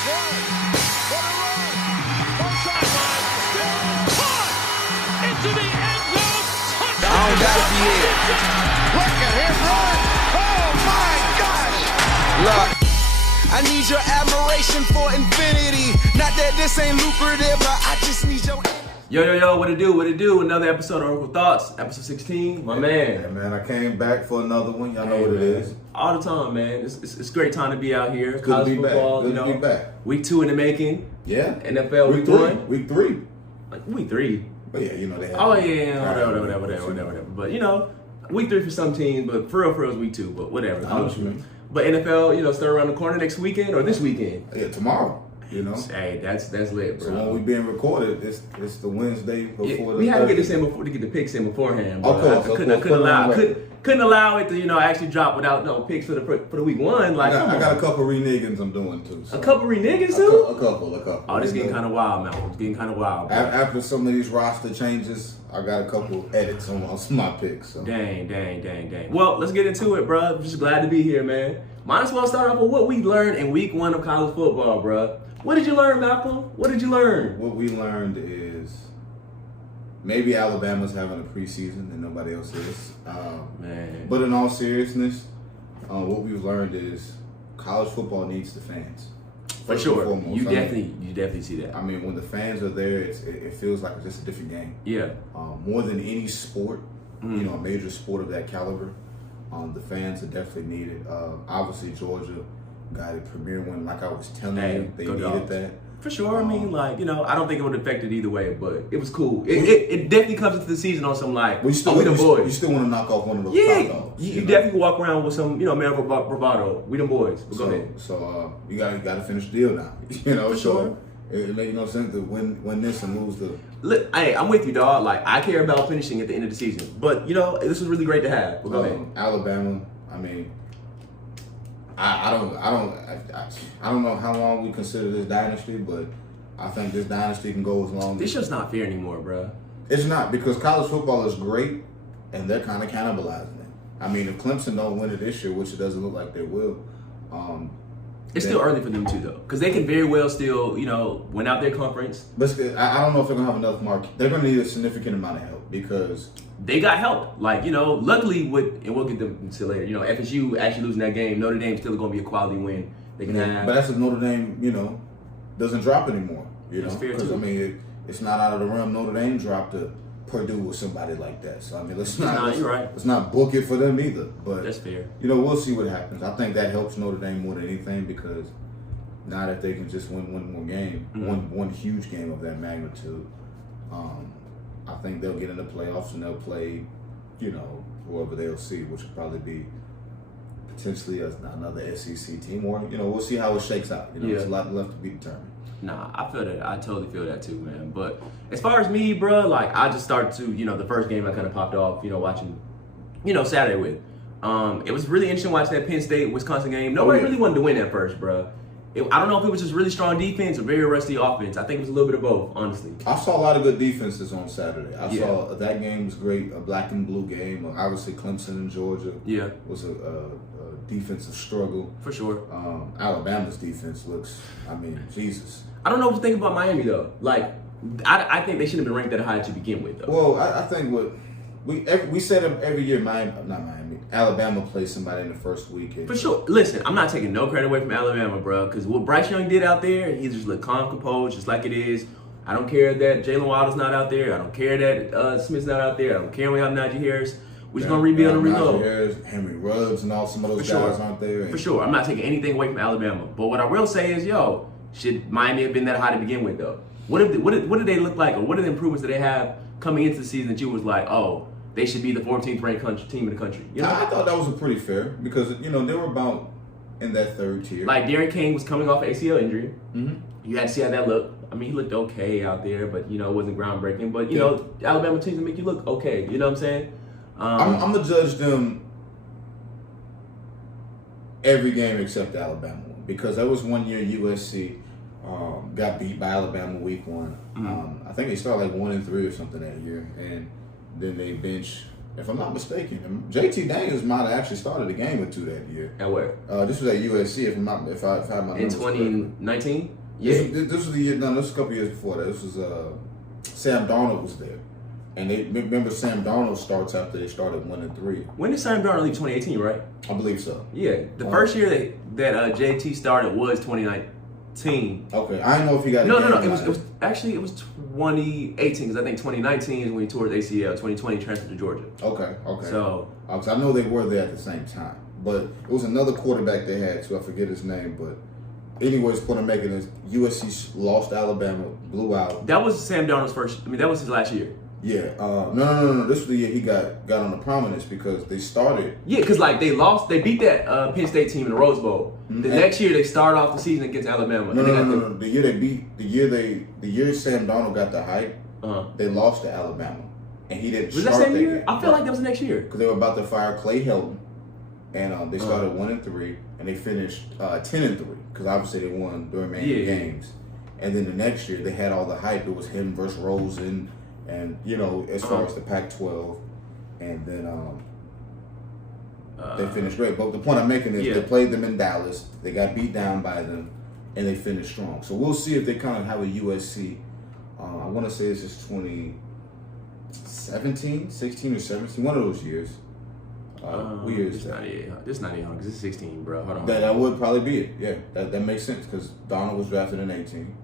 One. What a run. One sideline. Still caught. Into the end zone. Touchdown. I don't gotta be here. Look at him run. Oh, my gosh. Look, I need your admiration for infinity. Not that this ain't lucrative, but I just need your... Yo, what it do? Another episode of Oracle Thoughts, episode 16. My man. Yeah, man, I came back for another one. Y'all know what it is. All the time, man. It's a great time to be out here. Good College to be football, back. Good to be back. Week 2 in the making. Yeah. NFL week week 1. Week 3. Week 3. But yeah, you know they have. Oh yeah, whatever. But you know, week 3 for some teams, but for real, it's week 2. But whatever. I know what you mean. But NFL, still around the corner next weekend or this weekend. Yeah, tomorrow. You know. Hey, that's lit, bro. So when we being recorded, it's the Wednesday before the. We had to get this in before to get the picks in beforehand. Bro. Of course, couldn't allow it to actually drop without no picks for the week 1. Like I got a couple reneggings I'm doing too. So. A couple reneggings too. A couple. Oh, this is getting kind of wild, man. It's getting kind of wild. Bro. After some of these roster changes, I got a couple edits on some of my picks. So. Dang. Well, let's get into it, bro. I'm just glad to be here, man. Might as well start off with what we learned in week 1 of college football, bro. What did you learn, Malcolm? What did you learn? What we learned is maybe Alabama's having a preseason and nobody else is. Man. But in all seriousness, what we've learned is college football needs the fans. For sure. You definitely see that. I mean, when the fans are there, it feels like it's just a different game. Yeah. More than any sport, a major sport of that caliber, the fans are definitely needed. Obviously, Georgia got a premier win, like I was telling you, they needed that. For sure. I mean, I don't think it would affect it either way, but it was cool. It definitely comes into the season on some we the boys. You still want to knock off one of those top dogs. You definitely walk around with some, man, bravado. We them boys. But go ahead. So you got to finish the deal now. For sure. It makes no sense to win this and lose the. Look, hey, I'm with you, dog. Like, I care about finishing at the end of the season, but this was really great to have. But go ahead. Alabama. I mean. I don't know how long we consider this dynasty, but I think this dynasty can go as long. This just not fair anymore, bro. It's not, because college football is great, and they're kind of cannibalizing it. I mean, if Clemson don't win it this year, which it doesn't look like they will, it's still early for them too, though, because they can very well still, win out their conference. But I don't know if they're gonna have enough mark. They're gonna need a significant amount of help because. They got help. Luckily, and we'll get them to later, FSU actually losing that game, Notre Dame's still going to be a quality win. They can have. But that's if Notre Dame, doesn't drop anymore. That's fair, too. I mean, it's not out of the realm. Notre Dame dropped to Purdue or somebody like that. So, I mean, let's not book it for them either. But that's fair. We'll see what happens. I think that helps Notre Dame more than anything, because now that they can just win one more game, one huge game of that magnitude, I think they'll get in the playoffs and they'll play, whoever they'll see, which will probably be potentially another SEC team, or we'll see how it shakes out. There's a lot left to be determined. Nah, I feel that. I totally feel that too, man. But as far as me, bro, I just started to, the first game I kind of popped off, watching, Saturday with. It was really interesting watching that Penn State Wisconsin game. Nobody really wanted to win at first, bro. I don't know if it was just really strong defense or very rusty offense. I think it was a little bit of both, honestly. I saw a lot of good defenses on Saturday. I saw that game was great, a black and blue game. Obviously, Clemson and Georgia was a defensive struggle. For sure. Alabama's defense looks, Jesus. I don't know what to think about Miami, though. I think they shouldn't have been ranked that high to begin with, though. Well, I think we said every year, Alabama plays somebody in the first week. For sure. Listen, I'm not taking no credit away from Alabama, bro, because what Bryce Young did out there, he just looked calm, composed, just like it is. I don't care that Jalen Waddle's not out there. I don't care that Smith's not out there. I don't care we have Najee Harris. We're just going to rebuild and reload. Najee Harris, Henry Ruggs, and all some of those guys aren't there. For sure. I'm not taking anything away from Alabama. But what I will say is, should Miami have been that high to begin with, though? What did they look like, or what are the improvements that they have coming into the season that you was like, oh, they should be the 14th ranked team in the country? I thought that was pretty fair, because they were about in that third tier. Like Derrick King was coming off an ACL injury. Mm-hmm. You had to see how that looked. I mean, he looked okay out there, but it wasn't groundbreaking. But Alabama teams that make you look okay. You know what I'm saying? I'm gonna judge them every game except the Alabama one, because there was one year USC got beat by Alabama week 1. I think they started 1-3 or something that year, and then they bench if I'm not mistaken, JT Daniels might have actually started the game or two that year. At where? This was at USC. If I have my In numbers 2019. Yeah. This was the year. No, this was a couple years before that. This was Sam Darnold was there, and they remember Sam Darnold starts after they started 1-3. When did Sam Darnold leave? 2018, right? I believe so. Yeah. The first year that JT started was 2019. Okay, I didn't know if he got. No. It was 2018 because I think 2019 is when he tore his ACL. 2020 transferred to Georgia. Okay. So I know they were there at the same time, but it was another quarterback they had, so I forget his name. But anyways, point I'm making is USC lost Alabama, blew out. that was Sam Darnold's first. I mean, that was his last year. Yeah. No. This was the year he got on the prominence because they started. Yeah, because like they beat that Penn State team in the Rose Bowl. The next year they started off the season against Alabama. No. The year Sam Darnold got the hype, they lost to Alabama, and he didn't. Was start that same that year? game. I feel like that was the next year. Because they were about to fire Clay Helton, and they started 1-3, and they finished 10-3 because obviously they won the remaining games. And then the next year they had all the hype. It was him versus Rosen, and as far as the Pac-12, and then they finished great. But the point I'm making is they played them in Dallas. They got beat down by them, and they finished strong. So we'll see if they kind of have a USC. I want to say this is 2017, 16 or 17, one of those years. What year is that? This is not it, because it's 16, bro. Hold on. That would probably be it. Yeah, that makes sense because Donald was drafted in 18.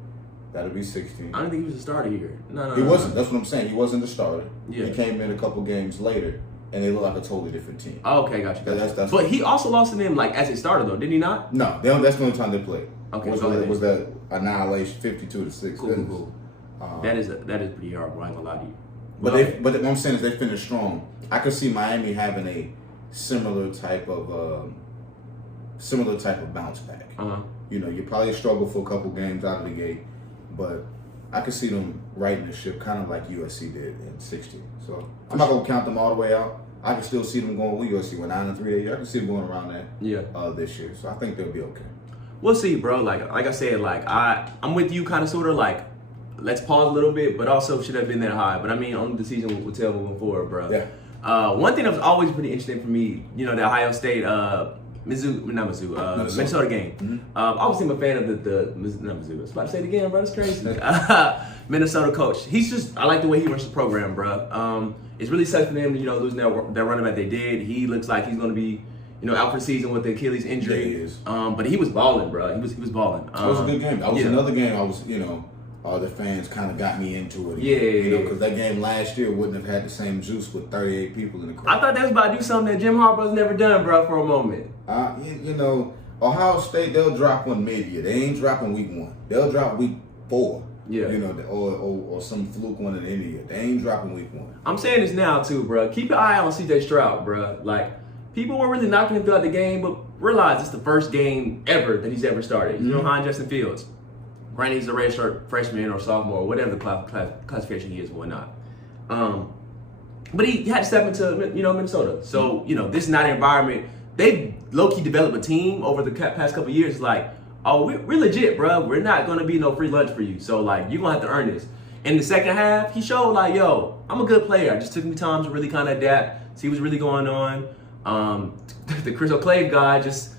That'll be 16. I don't think he was a starter here. No. He wasn't. That's what I'm saying. He wasn't the starter. Yeah. He came in a couple games later, and they look like a totally different team. Oh, okay, got you. That's but he also lost to them like as a starter though, did he not? No, that's the only time they played. Okay, was that annihilation 52-6? Cool. That is pretty horrible. I ain't gonna lie to you. But what I'm saying is they finished strong. I could see Miami having a similar type of bounce back. You probably struggle for a couple games out of the gate, but I could see them righting the ship kind of like USC did in 16. So I'm not gonna count them all the way out. I can still see them going with USC with 9-3 that year. I can see them going around that this year. So I think they'll be okay. We'll see, bro. Like I said, I'm with you kind of sort of like let's pause a little bit, but also should have been that high. But I mean, only the season will tell moving forward, bro. Yeah. One thing that was always pretty interesting for me, the Ohio State, Minnesota game. Mm-hmm. Obviously, I'm a fan of the I was about to say it again, bro. That's crazy. Minnesota coach. I like the way he runs the program, bro. It's really sucks for them to, losing that running back they did. He looks like he's going to be, out for the season with the Achilles injury. Yeah, he is. But he was balling, bro. He was balling. That was a good game. That was another game I was, the fans kind of got me into it. Yeah. Because that game last year wouldn't have had the same juice with 38 people in the crowd. I thought they was about to do something that Jim Harbaugh's never done, bro, for a moment. Ohio State, they'll drop one mid-year. They ain't dropping week 1. They'll drop week 4. Yeah. Or some fluke one in the end of the year. They ain't dropping week 1. I'm saying this now, too, bro. Keep your eye on C.J. Stroud, bro. Like, people were really knocking him throughout the game, but realize it's the first game ever that he's ever started. He's behind Justin Fields. Granted, he's a redshirt freshman or sophomore, or whatever the classification he is or whatnot. But he had to step into, Minnesota. So, this is not an environment. They've low-key developed a team over the past couple of years. Like, oh, we're legit, bro. We're not going to be no free lunch for you. So, like, you're going to have to earn this. In the second half, he showed, like, yo, I'm a good player. It just took me time to really kind of adapt, see what's really going on. The Chris O'Clave guy just...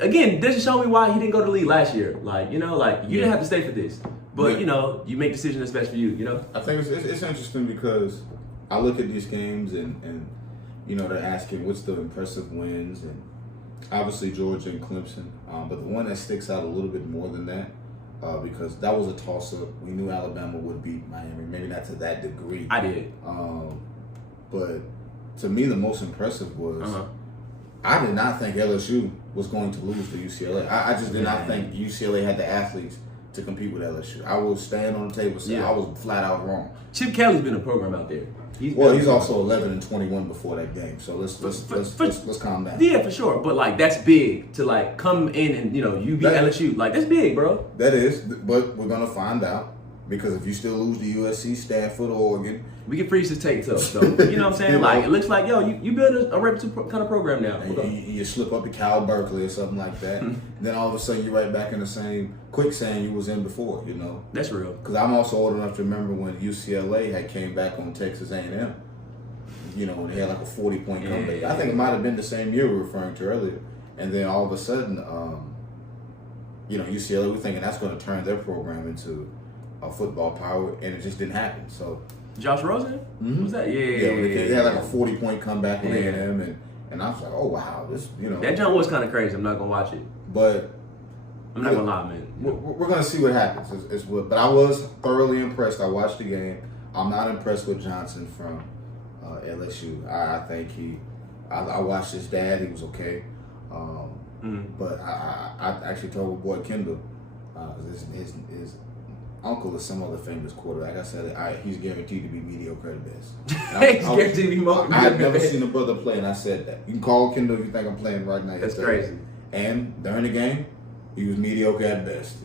Again, this is showing me why he didn't go to the league last year. Like, you didn't have to stay for this. But, you make decisions that's best for you, I think it's interesting because I look at these games and they're asking what's the impressive wins. And obviously Georgia and Clemson. But the one that sticks out a little bit more than that, because that was a toss-up. We knew Alabama would beat Miami. Maybe not to that degree. I did. But to me, the most impressive was I did not think LSU was going to lose to UCLA. I just did not think UCLA had the athletes to compete with LSU. I will stand on the table and say I was flat out wrong. Chip Kelly's been a program out there. He's also 11-21 before that game. So let's calm down. Yeah, for sure. But like that's big to like come in and you beat LSU. Like that's big, bro. That is, but we're gonna find out because if you still lose to USC, Stanford, Oregon. We can freeze his tape too. So, you know what I'm saying? Like, it looks like, you build a reputable kind of program now. You slip up to Cal Berkeley or something like that. Then all of a sudden you're right back in the same quicksand you was in before, That's real. Because I'm also old enough to remember when UCLA had came back on Texas A&M. when they had like a 40-point comeback. I think it might have been the same year we were referring to earlier. And then all of a sudden, UCLA, we're thinking that's going to turn their program into a football power, and it just didn't happen. So Josh Rosen? Mm-hmm. Was that? They had like a 40-point comeback with A&M, and I was like, oh wow, this that jump was kind of crazy. I'm not gonna watch it, but I'm not gonna lie, man. We're gonna see what happens. But I was thoroughly impressed. I watched the game. I'm not impressed with Johnson from LSU. I think I watched his dad. He was okay. But I actually told my boy Kendall, his uncle is some other famous quarterback. I said he's guaranteed to be mediocre at best. He's guaranteed to be mediocre. I've never seen a brother play, and I said that. You can call Kendall if you think I'm playing right now. That's crazy. And during the game, he was mediocre at best.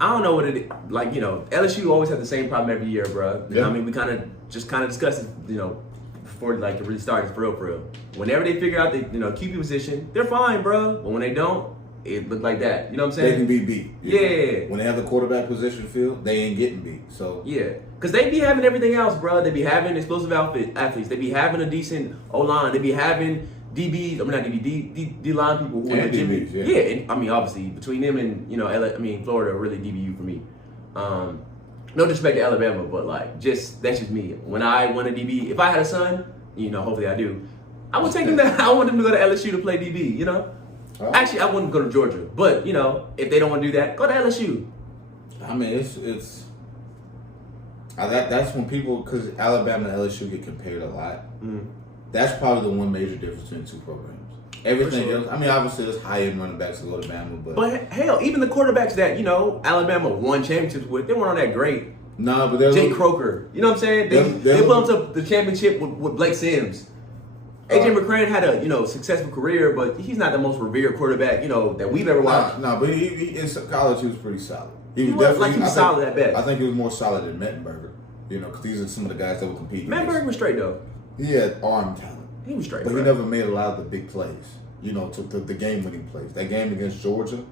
I don't know what it is. Like, LSU always had the same problem every year, bro. Yeah. I mean, we kind of discussed it, before like it really started for real. Whenever they figure out the QB position, they're fine, bro. But when they don't, it looked like that. You know what I'm saying? They can be beat. Yeah. When they have the quarterback position field, they ain't getting beat. So yeah, because they be having everything else, bro. They be having explosive athletes. They be having a decent O-line. They be having DBs. I mean, not DB, D-line people who are legitimate. DBs, and I mean, obviously between them and Florida are really DBU for me. No disrespect to Alabama, but like that's just me. When I want a DB, if I had a son, hopefully I do, I would take him there. I want him to go to LSU to play DB. Oh. Actually, I wouldn't go to Georgia, but if they don't want to do that, go to LSU. I mean, that's when people, because Alabama and LSU get compared a lot. That's probably the one major difference between the two programs. Everything else, I mean, obviously there's high-end running backs that go to Bama, but hell, even the quarterbacks that Alabama won championships with, they weren't all that great. No, but there's Jake Croker, you know what I'm saying? They bumped up the championship with Blake Sims. AJ McCrane had a successful career, but he's not the most revered quarterback that we've ever watched. No, but he in college he was pretty solid. He was definitely solid at best. I think he was more solid than Mettenberger. Because these are some of the guys that would compete. Mettenberger was straight though. He had arm talent. He was straight, but bro. he never made a lot of the big plays. Took the game-winning plays. That game against Georgia,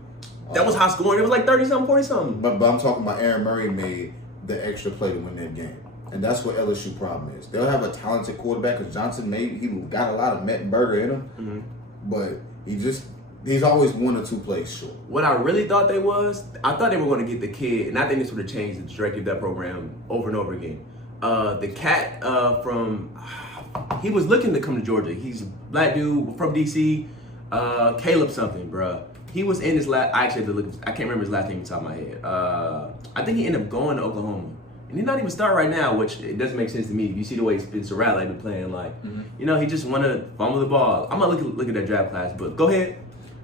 that was high scoring. It was like 30-something, 40-something. But I'm talking about Aaron Murray made the extra play to win that game. And that's what LSU problem is. They'll have a talented quarterback because Johnson he got a lot of Mettenberger in him, but he's always 1 or 2 plays short. What I really thought I thought they were going to get the kid, and I think this would have changed the trajectory of that program over and over again. The cat he was looking to come to Georgia. He's a black dude from DC, Caleb something, bro. He was in his last. I actually had to look. I can't remember his last name off the top of my head. I think he ended up going to Oklahoma. And he's not even starting right now, which it doesn't make sense to me. If you see the way Spencer Rattler been playing, he just want to fumble the ball. I'm gonna look at that draft class, but go ahead.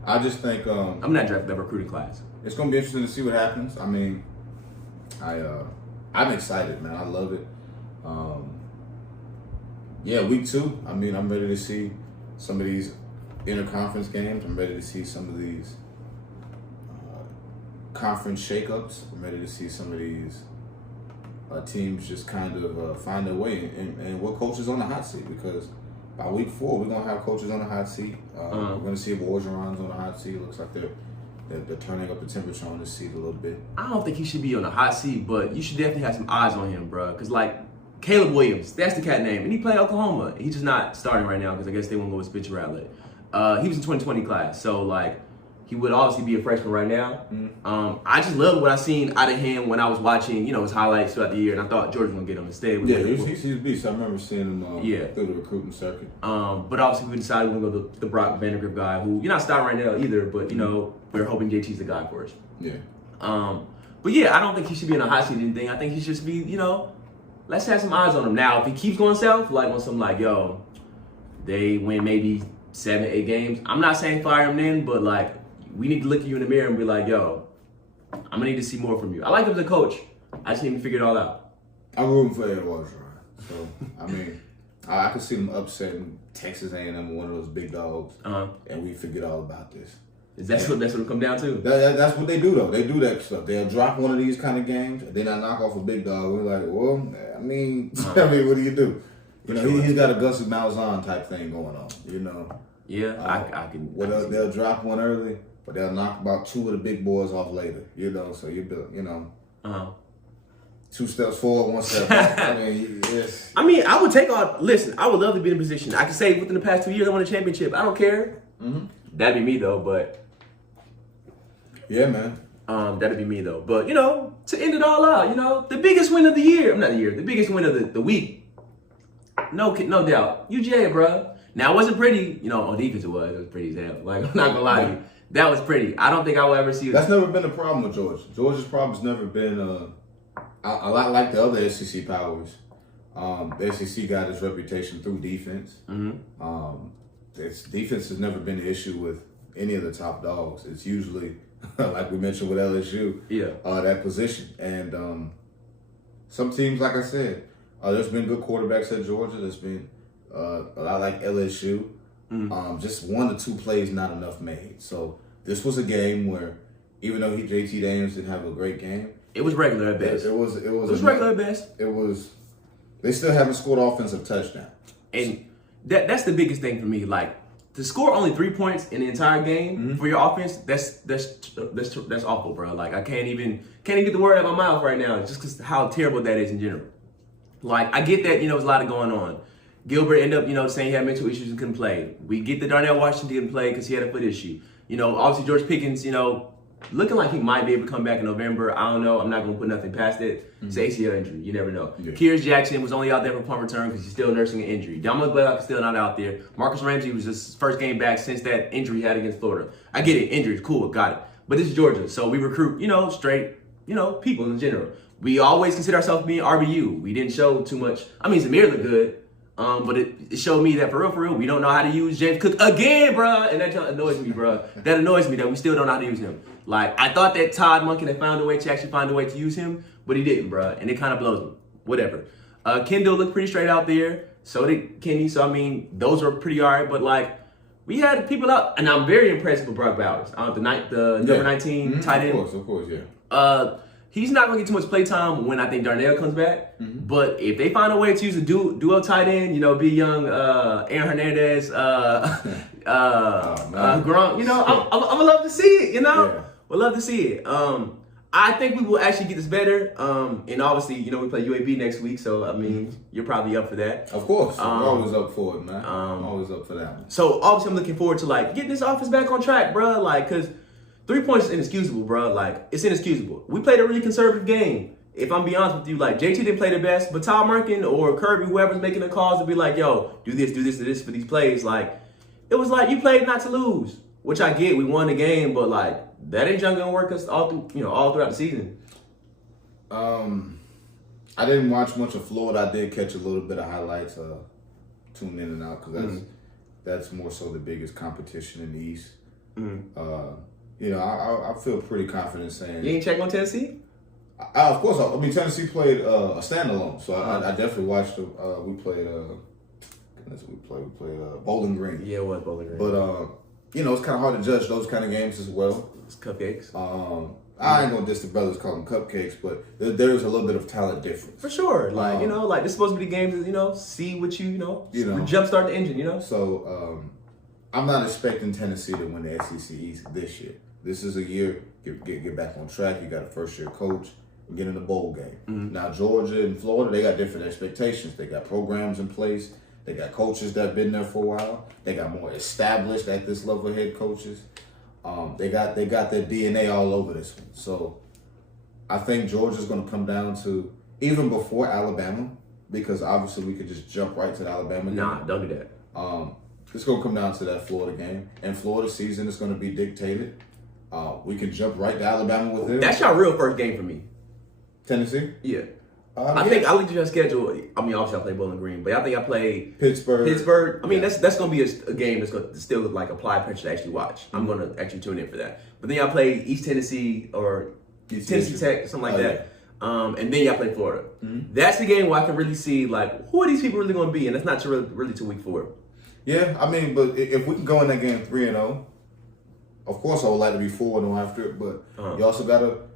I just think I'm not drafting that recruiting class. It's gonna be interesting to see what happens. I mean, I'm excited, man. I love it. Week 2. I mean, I'm ready to see some of these interconference games. I'm ready to see some of these conference shakeups. I'm ready to see some of these teams just kind of find their way and what coaches on the hot seat, because by week 4 we're gonna have coaches on the hot seat. We're gonna see if Orgeron's on the hot seat. It looks like they're turning up the temperature on the seat a little bit. I don't think he should be on the hot seat, but you should definitely have some eyes on him, bro. Because Caleb Williams, that's the cat name, and he played Oklahoma. He's just not starting right now because I guess they won't go with Spencer Rattler. He was in 2020 class, so he would obviously be a freshman right now. I just love what I seen out of him when I was watching, his highlights throughout the year, and I thought Georgia was gonna get him instead. He's a beast. I remember seeing him through the recruiting circuit. But obviously we decided we're gonna go the Brock Vandegrift guy, who you're not starting right now either, but we're hoping JT's the guy for us. Yeah. But yeah, I don't think he should be in a hot seat or anything. I think he should just be, let's have some eyes on him. Now, if he keeps going south, on some they win maybe 7-8 games. I'm not saying fire him then, but we need to look at you in the mirror and be like, yo, I'm gonna need to see more from you. I like him as a coach. I just need to figure it all out. I'm rooting for Ed Orgeron. So I mean, I could see them upsetting Texas A&M, one of those big dogs, and we forget all about this. That's what it'll come down to? That's what they do, though. They do that stuff. They'll drop one of these kind of games, and then they'll knock off a big dog. We're like, well, I mean, what do you do? He's got a Gus Malzahn type thing going on, Yeah, I can. Well, they'll drop one early, but they'll knock about 2 of the big boys off later, so you build, 2 steps forward, 1 step back. I mean, yes. I mean, I would take all. Listen, I would love to be in a position. I could say within the past 2 years I won a championship. I don't care. Mm-hmm. That'd be me though, but yeah, man. That'd be me though. But to end it all out, the biggest win of the year. Not the year. The biggest win of the week. No doubt. UGA, bro. Now it wasn't pretty. On defense it was. It was pretty as hell. Like I'm not gonna lie to you. That was pretty. I don't think I will ever see. That's never been a problem with Georgia. Georgia's problem's never been a lot like the other SEC powers. The SEC got its reputation through defense. Mm-hmm. Its defense has never been an issue with any of the top dogs. It's usually, like we mentioned with LSU, that position. And some teams, like I said, there's been good quarterbacks at Georgia. There's been a lot like LSU. Mm-hmm. Just 1 or 2 plays, not enough made. So this was a game where, even though JT Daniels didn't have a great game, it was regular at best. It was regular at best. It was. They still haven't scored offensive touchdown. And that's the biggest thing for me. Like to score only 3 points in the entire game for your offense, that's awful, bro. Like I can't even get the word out of my mouth right now, just because how terrible that is in general. Like I get that there's a lot going on. Gilbert ended up saying he had mental issues and couldn't play. We get that Darnell Washington didn't play because he had a foot issue. Obviously George Pickens, looking like he might be able to come back in November. I don't know. I'm not going to put nothing past it. It's an ACL injury. You never know. Yeah. Kyrus Jackson was only out there for punt return because he's still nursing an injury. Dominic Blaylock is still not out there. Marcus Ramsey was his first game back since that injury he had against Florida. I get it. Injuries. Cool. Got it. But this is Georgia. So we recruit, straight, people in general. We always consider ourselves being RBU. We didn't show too much. I mean, Zamir looked good. But it showed me that for real, we don't know how to use James Cook again, bro. And that annoys me, bro. That annoys me that we still don't know how to use him. Like, I thought that Todd Monken had found a way to actually find a way to use him, but he didn't, bro. And it kind of blows me. Whatever. Kendall looked pretty straight out there. So did Kenny. So, I mean, those were pretty all right. But, like, we had people out. And I'm very impressed with Brock Bowers. The number 19 tight end. Of course, yeah. He's not going to get too much playtime when I think Darnell comes back. Mm-hmm. But if they find a way to use a duo tight end, be young Aaron Hernandez, Gronk, I'm going to love to see it, Yeah. We'll love to see it. I think we will actually get this better. And obviously, we play UAB next week. So, I mean, you're probably up for that. Of course. I'm always up for it, man. I'm always up for that one. So, obviously, I'm looking forward to, getting this offense back on track, bro. Because 3 points is inexcusable, bro. It's inexcusable. We played a really conservative game. If I'm being honest with you, JT didn't play the best, but Todd Merkin or Kirby, whoever's making the calls to be like, yo, do this for these plays. It was you played not to lose, which I get. We won the game, but that ain't going to work us all throughout the season. I didn't watch much of Florida. I did catch a little bit of highlights, tune in and out, because that's more so the biggest competition in the East. Mm-hmm. I feel pretty confident saying. You ain't check on Tennessee? Of course. I mean, Tennessee played a standalone, so I definitely watched. We played. We played Bowling Green. Yeah, it was Bowling Green. But it's kind of hard to judge those kind of games as well. It's cupcakes. I ain't gonna diss the brothers, call them cupcakes, but there's a little bit of talent difference. For sure. This is supposed to be the games that, see what jumpstart the engine, So, I'm not expecting Tennessee to win the SEC East this year. This is a year, get back on track. You got a first-year coach, and get in the bowl game. Mm-hmm. Now, Georgia and Florida, they got different expectations. They got programs in place. They got coaches that have been there for a while. They got more established at this level head coaches. They got their DNA all over this one. So I think Georgia's going to come down to, even before Alabama, because obviously we could just jump right to the Alabama game. Nah, don't do that. It's going to come down to that Florida game. And Florida season is going to be dictated. We can jump right to Alabama with them. That's your real first game for me. Tennessee? Yeah. I think I looked at your schedule. I mean, obviously I play Bowling Green, but I think I play Pittsburgh. I mean, that's going to be a game that's going to still apply pressure to actually watch. I'm going to actually tune in for that. But then I play East Tennessee or Tennessee Tech, something like that. Yeah. And then y'all play Florida. Mm-hmm. That's the game where I can really see who are these people really going to be, and that's not really till week 4. Yeah, I mean, but if we can go in that game 3-0, of course I would like to be 4-0 after it, but you also got to.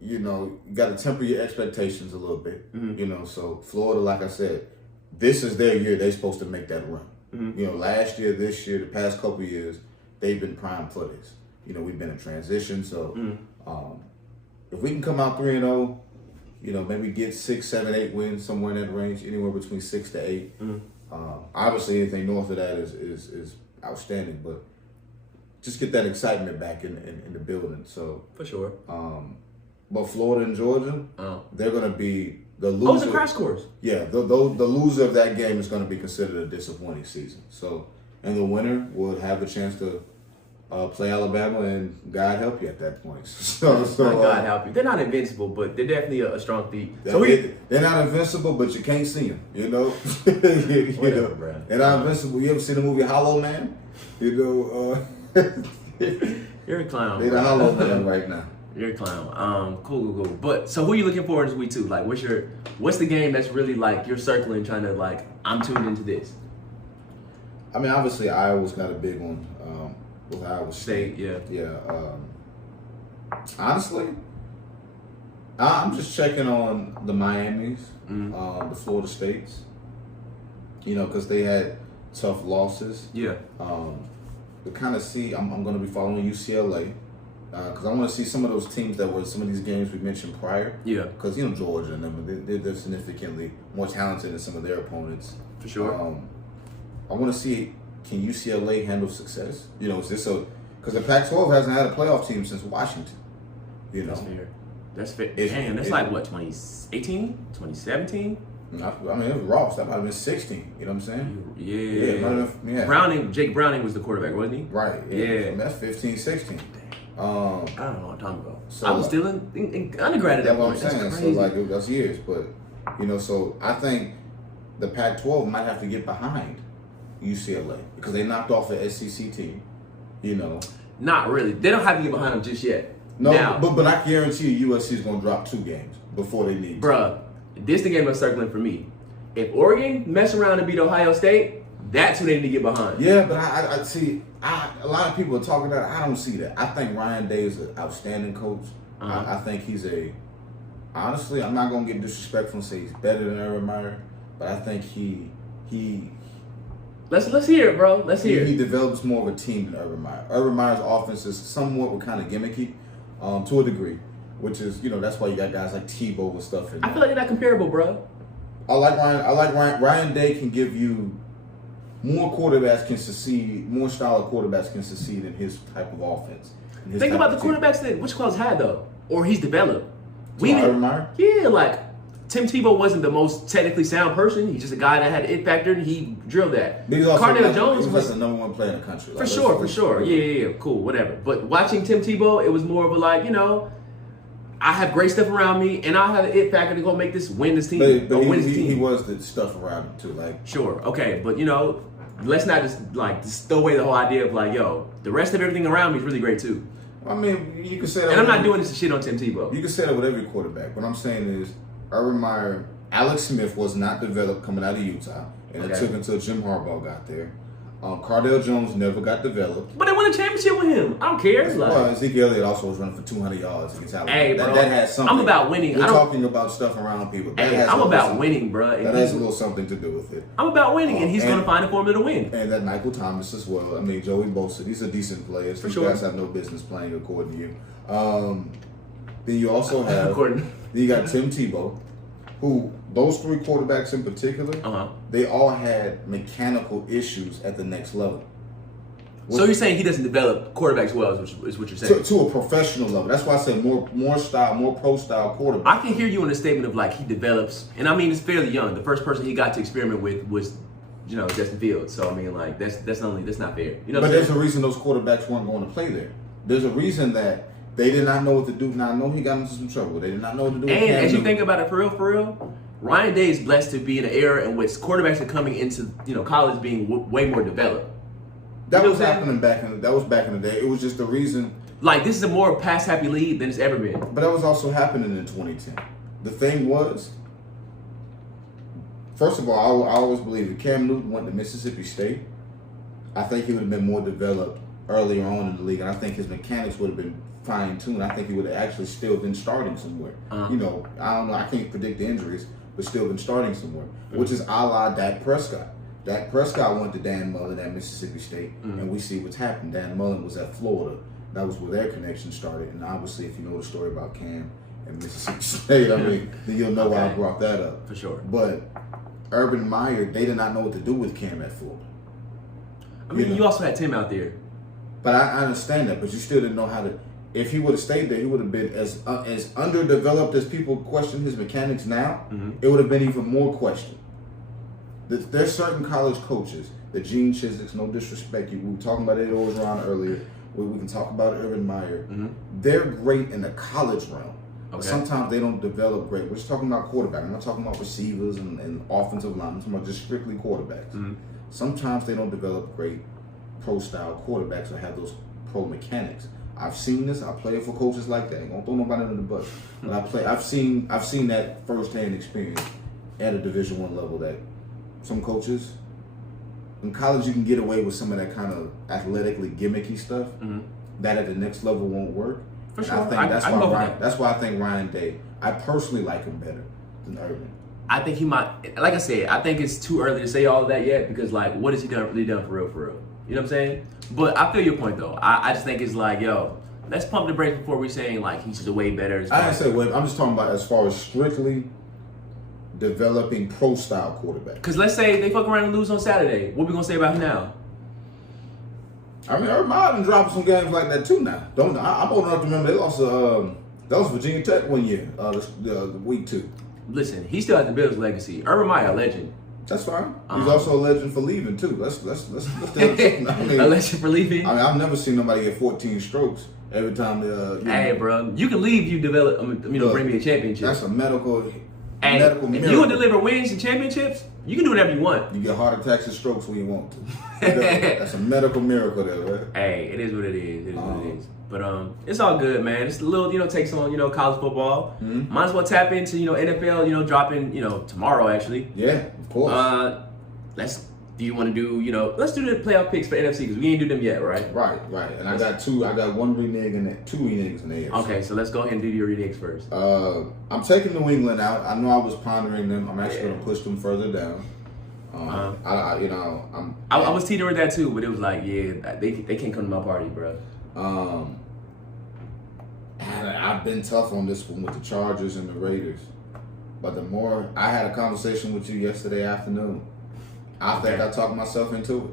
You got to temper your expectations a little bit. Mm-hmm. So Florida, like I said, this is their year. They're supposed to make that run. Mm-hmm. Last year, this year, the past couple of years, they've been primed for this. We've been in transition. So if we can come out 3-0, maybe get 6, 7, 8 wins, somewhere in that range, anywhere between 6 to 8. Obviously, anything north of that is outstanding, but just get that excitement back in the building. So for sure. But Florida and Georgia, they're going to be the loser. Oh, it's a crash course. Yeah, the loser of that game is going to be considered a disappointing season. So, and the winner will have a chance to play Alabama, and God help you at that point. So God help you. They're not invincible, but they're definitely a strong feat. So they're not invincible, but you can't see them. Whatever, bro. They're not invincible. You ever seen the movie Hollow Man? You're a clown. They're the Hollow Man right now. You're a clown. Cool. But so who are you looking for in this week 2? Like, what's the game that's really like you're circling, trying to like, I'm tuned into this? I mean, obviously Iowa's got a big one with Iowa State. Yeah. Honestly, I'm just checking on the Miamis, the Florida States. Because they had tough losses. Yeah. To kind of see, I'm going to be following UCLA. Because I want to see some of those teams that were some of these games we mentioned prior. Yeah. Because, Georgia and them, they're significantly more talented than some of their opponents. For sure. I want to see, can UCLA handle success? Is this because the Pac-12 hasn't had a playoff team since Washington. That's fair. Damn, that's like what, 2018, 2017? I mean, it was Ross. That might have been 16. You know what I'm saying? Yeah. Jake Browning was the quarterback, wasn't he? Right. Yeah. So that's 15, 16. I don't know what I'm talking about. So, I was still in undergrad at that point. That's what I'm saying. So that's years. But, so I think the Pac-12 might have to get behind UCLA because they knocked off an SEC team, Not really. They don't have to get behind them just yet. No, but I guarantee you USC is going to drop 2 games before they need to. Bruh, this the game that's circling for me. If Oregon mess around and beat Ohio State, that's who they need to get behind. Yeah, but I see. A lot of people are talking about it. I don't see that. I think Ryan Day is an outstanding coach. I think he's honestly, I'm not going to get disrespectful and say he's better than Urban Meyer, but I think he Let's hear it, bro. Let's hear it. He develops more of a team than Urban Meyer. Urban Meyer's offense is somewhat kind of gimmicky to a degree, which is, that's why you got guys like Tebow and stuff. I feel like they're not comparable, bro. I like Ryan. Ryan Day can give you more quarterbacks can succeed, more style of quarterbacks can succeed in his type of offense. Think about the quarterbacks that which Claus had, though, or he's developed. Urban Meyer? Yeah, like Tim Tebow wasn't the most technically sound person. He's just a guy that had an it factor, and he drilled that. Cardale Jones was the number 1 player in the country. For sure. Yeah, cool, whatever. But watching Tim Tebow, it was more of a I have great stuff around me, and I'll have an it factor to go make this win this team. But he was the stuff around him too. Sure, okay, but let's not just throw away the whole idea of the rest of everything around me is really great too. I mean, you can say that. And I'm not doing this to shit on Tim Tebow. You can say that with every quarterback. What I'm saying is, Urban Meyer, Alex Smith was not developed coming out of Utah, and it took until Jim Harbaugh got there. Cardale Jones never got developed. But they won a championship with him. I don't care. Ezekiel Elliott also was running for 200 yards against Alabama. Hey, bro. That has something. I'm about winning. We're talking about stuff around people. I'm about winning, bro. That has a little something to do with it. I'm about winning, and he's going to find a formula to win. And that Michael Thomas as well. I mean, Joey Bosa. These are decent players. These guys have no business playing, according to you. Then you also have... Then you got Tim Tebow, who... Those 3 quarterbacks in particular, they all had mechanical issues at the next level. So you're saying he doesn't develop quarterbacks well, is what you're saying? To a professional level. That's why I say more style, more pro-style quarterback. I can hear you in the statement of he develops, and I mean, it's fairly young. The first person he got to experiment with was, Justin Fields. So I mean, that's not fair. But there's a reason those quarterbacks weren't going to play there. There's a reason that they did not know what to do. Now I know he got into some trouble. They did not know what to do. And as you think about it, for real. Ryan Day is blessed to be in an era in which quarterbacks are coming into college being way more developed. That was happening back in the day. It was just the reason. This is a more pass happy league than it's ever been. But that was also happening in 2010. The thing was, first of all, I always believe if Cam Newton went to Mississippi State, I think he would have been more developed earlier on in the league, and I think his mechanics would have been fine-tuned. I think he would have actually still been starting somewhere. I don't know. I can't predict the injuries, but still been starting somewhere, which is a la Dak Prescott. Dak Prescott went to Dan Mullen at Mississippi State, and we see what's happened. Dan Mullen was at Florida. That was where their connection started. And obviously, if you know the story about Cam and Mississippi State, I mean, then you'll know why I brought that up. For sure. But Urban Meyer, they did not know what to do with Cam at fullback. I mean, you also had Tim out there. But I understand that, but you still didn't know how to. If he would have stayed there, he would have been as underdeveloped as people question his mechanics now. It would have been even more questioned. There's certain college coaches, the Gene Chiswick's, no disrespect, we were talking about Ed Orgeron earlier. We can talk about Urban Meyer. They're great in the college realm. But sometimes they don't develop great. We're just talking about quarterback. I'm not talking about receivers and offensive line. I'm talking about just strictly quarterbacks. Sometimes they don't develop great pro-style quarterbacks or have those pro mechanics. I've seen this. I played for coaches like that. I don't throw nobody under the bus. But I've seen that firsthand experience at a Division I level. That some coaches in college you can get away with some of that kind of athletically gimmicky stuff that at the next level won't work. For sure. I think that's why I think Ryan Day. I personally like him better than Urban. I think he might. Like I said, I think it's too early to say all of that yet because like, what has he really done for real? You know what I'm saying? But I feel your point though. I just think it's like, yo, let's pump the brakes before we're saying like he's just way better. I didn't say way. I'm just talking about as far as strictly developing pro style quarterback. Because let's say they fuck around and lose on Saturday. What we gonna say about him now? I mean, Urban Meyer done dropped some games like that too now. I'm old enough to remember they lost. That was Virginia Tech one year, the week 2. Listen, he still has to build his legacy. Urban Meyer, a legend. That's fine. He's also a legend for leaving too. Let's tell him. I mean, a legend for leaving. I mean, I've never seen nobody get 14 strokes every time. Hey, bro, you can leave. You develop. Bring me a championship. That's a medical if miracle. you will deliver wins and championships, you can do whatever you want. You get heart attacks and strokes when you want to. That's a medical miracle, there, right? Hey, it is what it is. It is what it is. But it's all good, man. It's a little, takes on, college football. Might as well tap into, NFL, dropping, tomorrow actually. Yeah, of course. Do you want to do, let's do the playoff picks for NFC because we ain't do them yet, right? Right. And I got one renege and 2 reneges in the AFC. Okay, so let's go ahead and do your reneges first. I'm taking New England out. I know I was pondering them. I'm actually going to push them further down. I was teetering with that too, but it was like, yeah, they can't come to my party, bro. I've been tough on this one with the Chargers and the Raiders. But the more I had a conversation with you yesterday afternoon, I think I talked myself into it.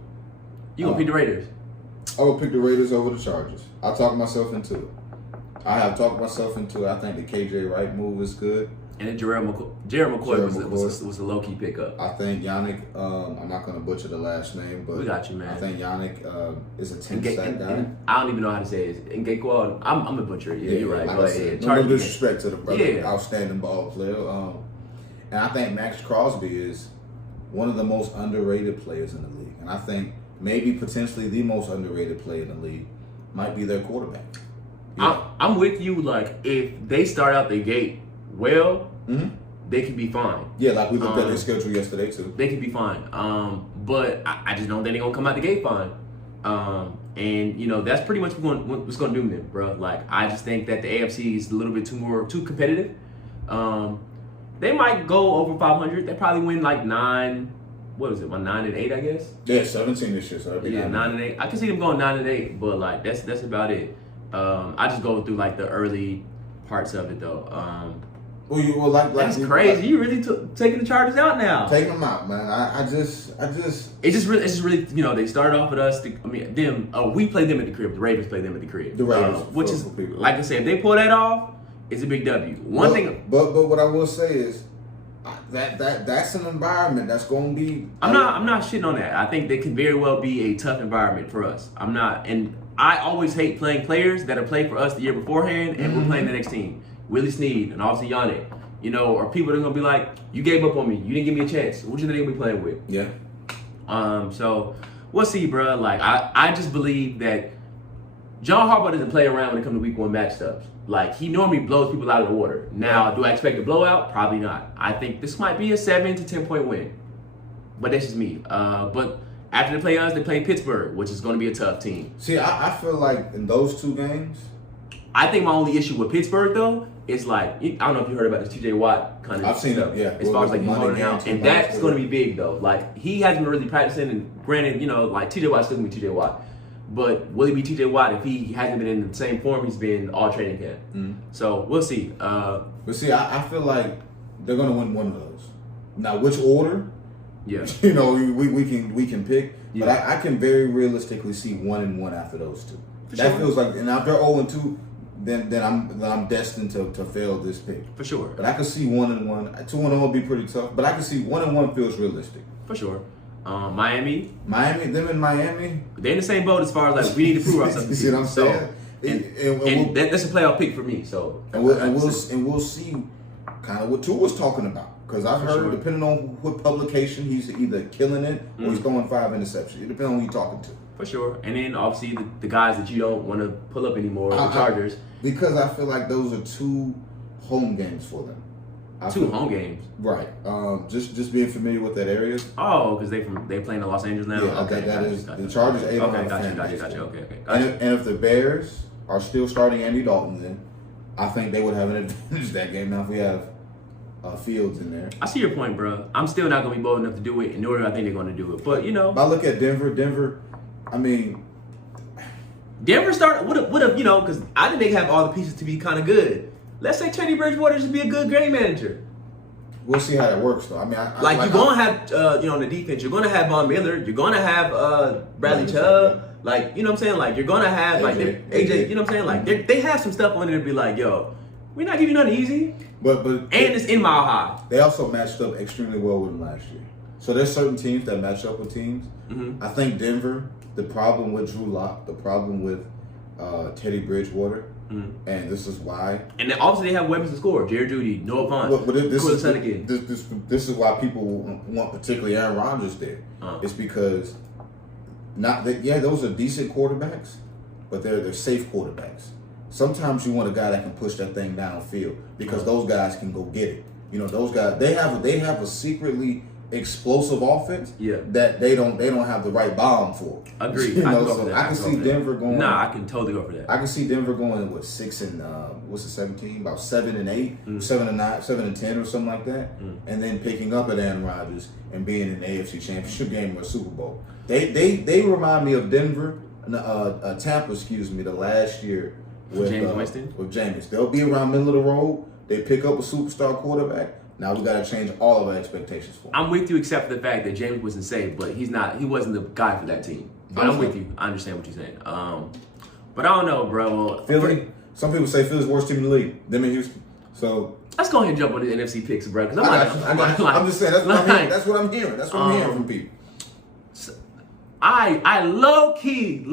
You gonna pick the Raiders? I will pick the Raiders over the Chargers. I talked myself into it. I have talked myself into it. I think the KJ Wright move is good. And then Jared McCoy was a low-key pickup. I think Yannick, I'm not going to butcher the last name, but we got you, man. I think Yannick is a 10-sack guy. And I don't even know how to say it. And Gaekwad, I'm a butcher. Yeah, you're right. Like I said, no disrespect to the brother, outstanding ball player. And I think Max Crosby is one of the most underrated players in the league. And I think maybe potentially the most underrated player in the league might be their quarterback. I'm with you. Like, if they start out the gate well, they can be fine. Yeah, like we looked at their schedule yesterday too. They can be fine. But I just don't think they're gonna come out the gate fine. And that's pretty much what's gonna do them, bro. Like, I just think that the AFC is a little bit too competitive. They might go over 500. They probably win like 9. What is it? 9 and 8, I guess. Yeah, 17 this year. So 9 and 8. I can see them going 9 and 8, but like that's about it. I just go through like the early parts of it though. That's crazy. You really taking the Chargers out now? Taking them out, man. It's just really they started off with us. We played them at the crib. The Ravens played them at the crib. The Ravens, which is like I said, if they pull that off, it's a big W. But what I will say is that's an environment that's going to be. I'm not shitting on that. I think they can very well be a tough environment for us. I'm not, and I always hate playing players that have played for us the year beforehand, and we're playing the next team. Willie Snead and obviously Yannick, or people that are gonna be like, you gave up on me, you didn't give me a chance. What you think they're gonna be playing with? Yeah. So we'll see, bro. Like I just believe that John Harbaugh doesn't play around when it comes to week 1 matchups. Like, he normally blows people out of the water. Now, do I expect a blowout? Probably not. I think this might be a 7 to 10 point win, but that's just me. But after they play us, they play Pittsburgh, which is going to be a tough team. See, I feel like in those 2 games, I think my only issue with Pittsburgh though is like, I don't know if you heard about this TJ Watt kind of I've seen stuff. It, yeah. As far as like holding out, and that's going to be big though. Like, he hasn't been really practicing, and granted, like TJ Watt's still gonna be TJ Watt, But will he be TJ Watt if he hasn't been in the same form he's been all training camp? So we'll see. But see, I feel like they're gonna win one of those. Now, which order? Yeah. You know, we can pick. Yeah. But I can very realistically see 1-1 after those two. For That sure. feels like, and if they're 0-2, then I'm destined to fail this pick. For sure. But I can see 1-1. 2-0 would be pretty tough. But I can see 1-1 feels realistic. For sure. Miami, them in Miami. they're in the same boat as far as like we need to prove ourselves. You see what I'm saying? And that's a playoff pick for me. So we'll see kind of what Tua's talking about. Because I've heard, sure. depending on what publication, he's either killing it or he's throwing 5 interceptions. It depends on who you're talking to. for sure. And then obviously the guys that you don't want to pull up anymore, the Chargers. Because I feel like those are 2 home games for them. Home games. Right. Just being familiar with that area. Oh, because they playing in Los Angeles now. Yeah, okay, that is gotcha. the Chargers. Okay, gotcha. Okay. And if the Bears are still starting Andy Dalton, then I think they would have an advantage that game. Now if we have Fields in there, I see your point, bro. I'm still not gonna be bold enough to do it. In order, I think they're gonna do it. But you know, if I look at Denver. I mean, Denver started would have because I think they have all the pieces to be kind of good. Let's say Teddy Bridgewater should be a good game manager. we'll see how that works, though. I mean, You're gonna have on the defense, you're gonna have Von Miller, you're gonna have Bradley Chubb. Like, you know what I'm saying? Like, you're gonna have AJ, you know what I'm saying? Like, they have some stuff on there to be like, yo, we're not giving you nothing easy. But and it's in Mile High. They also matched up extremely well with them last year. So there's certain teams that match up with teams. Mm-hmm. I think Denver, the problem with Drew Lock, the problem with Teddy Bridgewater, and this is why. And then obviously they have weapons to score. Jared Judy, Noah Fant, this is why people want particularly Aaron Rodgers there. It's because those are decent quarterbacks, but they're safe quarterbacks. Sometimes you want a guy that can push that thing downfield because those guys can go get it. You know, those guys they have a secretly explosive offense that they don't have the right bomb for. Agreed. You know, I can see Denver going. Nah, I can totally go for that. I can see Denver going with 6 and what's the 17? About 7 and 8, 7 and 9, 7 and 10 or something like that, and then picking up at Aaron Rodgers and being in the AFC Championship game or a Super Bowl. They remind me of Denver, Tampa, the last year with James Winston. With James, they'll be around middle of the road. They pick up a superstar quarterback. Now we got to change all of our expectations for him. I'm with you, except for the fact that James wasn't safe, but he wasn't the guy for that team. But I'm with you. I understand what you're saying. But I don't know, bro. Philly. Some people say Philly's worst team in the league. Them in Houston. So let's go ahead and jump on the NFC picks, bro. Because I'm just saying that's what I'm hearing. That's what I'm hearing from people. I low key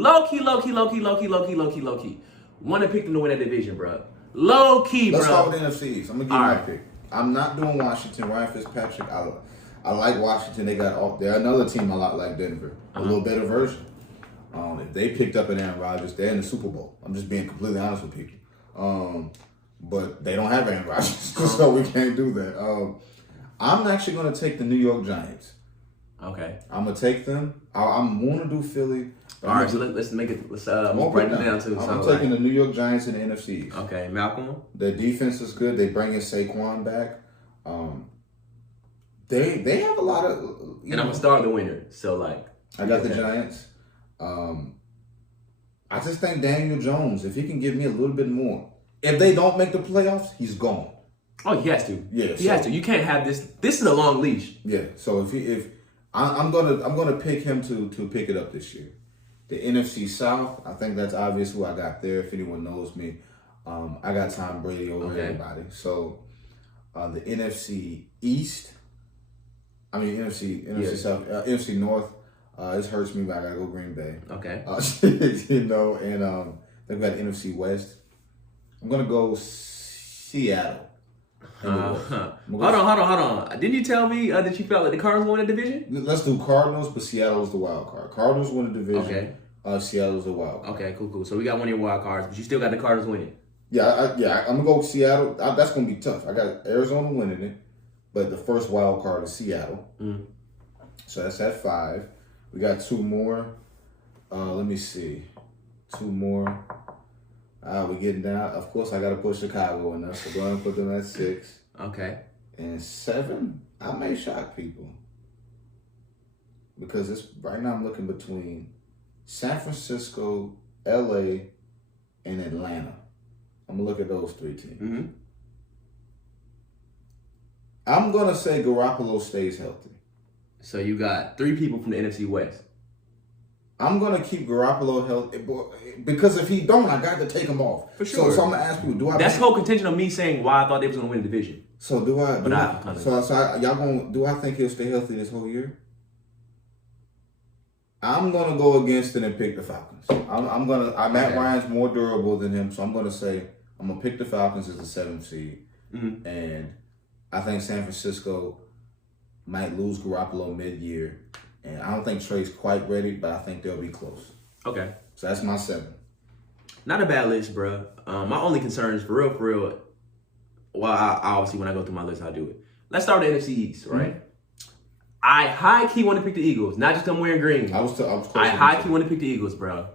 want to pick them to win that division, bro. Low key, bro. Let's start with the NFC East. I'm gonna give you my pick. I'm not doing Washington. Ryan Fitzpatrick. I like Washington. They're another team a lot like Denver, a little better version. If they picked up an Aaron Rodgers, they're in the Super Bowl. I'm just being completely honest with people. But they don't have Aaron Rodgers, so we can't do that. I'm actually going to take the New York Giants. Okay. I'm going to take them. I'm going to do Philly. All right, so let's make it. Let's break it down too. I'm taking the New York Giants in the NFC East. Okay, Malcolm. Their defense is good. They bring in Saquon back. They have a lot of. And I'm gonna start the winner. So like, I got the Giants. I just think Daniel Jones, if he can give me a little bit more. If they don't make the playoffs, he's gone. Oh, he has to. Yeah, he has to. You can't have this. This is a long leash. Yeah. So if I'm gonna pick him to pick it up this year. The NFC South, I think that's obvious who I got there. If anyone knows me, I got Tom Brady over everybody. So the NFC East, NFC South, NFC North. This hurts me, but I gotta go Green Bay. Okay. And they've got the NFC West. I'm gonna go Seattle. Hold on. Didn't you tell me that you felt like the Cardinals won the division? Let's do Cardinals, but Seattle's the wild card. Cardinals win the division. Okay. Seattle's the wild card. Okay, cool. So we got one of your wild cards, but you still got the Cardinals winning. Yeah, I'm gonna go with Seattle. That's gonna be tough. I got Arizona winning it, but the first wild card is Seattle. So that's at 5. We got 2 more. Let me see. 2 more. We're getting down. Of course, I got to put Chicago in there, so go ahead and put them at 6. Okay. And 7, I may shock people. Because right now I'm looking between San Francisco, LA, and Atlanta. I'm going to look at those 3 teams. Mm-hmm. I'm going to say Garoppolo stays healthy. So you got 3 people from the NFC West. I'm going to keep Garoppolo healthy because if he don't, I got to take him off. For sure. So I'm going to ask people, do I... That's whole contention of me saying why I thought they was going to win the division. So do I... Do I think he'll stay healthy this whole year? I'm going to go against it and pick the Falcons. Matt Ryan's more durable than him, so I'm going to say I'm going to pick the Falcons as the 7th seed. Mm-hmm. And I think San Francisco might lose Garoppolo mid-year. And I don't think Trey's quite ready, but I think they'll be close. Okay. So that's my 7. Not a bad list, bro. My only concern is, for real, well, I obviously, when I go through my list, I'll do it. Let's start with the NFC East, right? Mm-hmm. I high-key want to pick the Eagles, not just them wearing green. I high-key want to pick the Eagles, bro.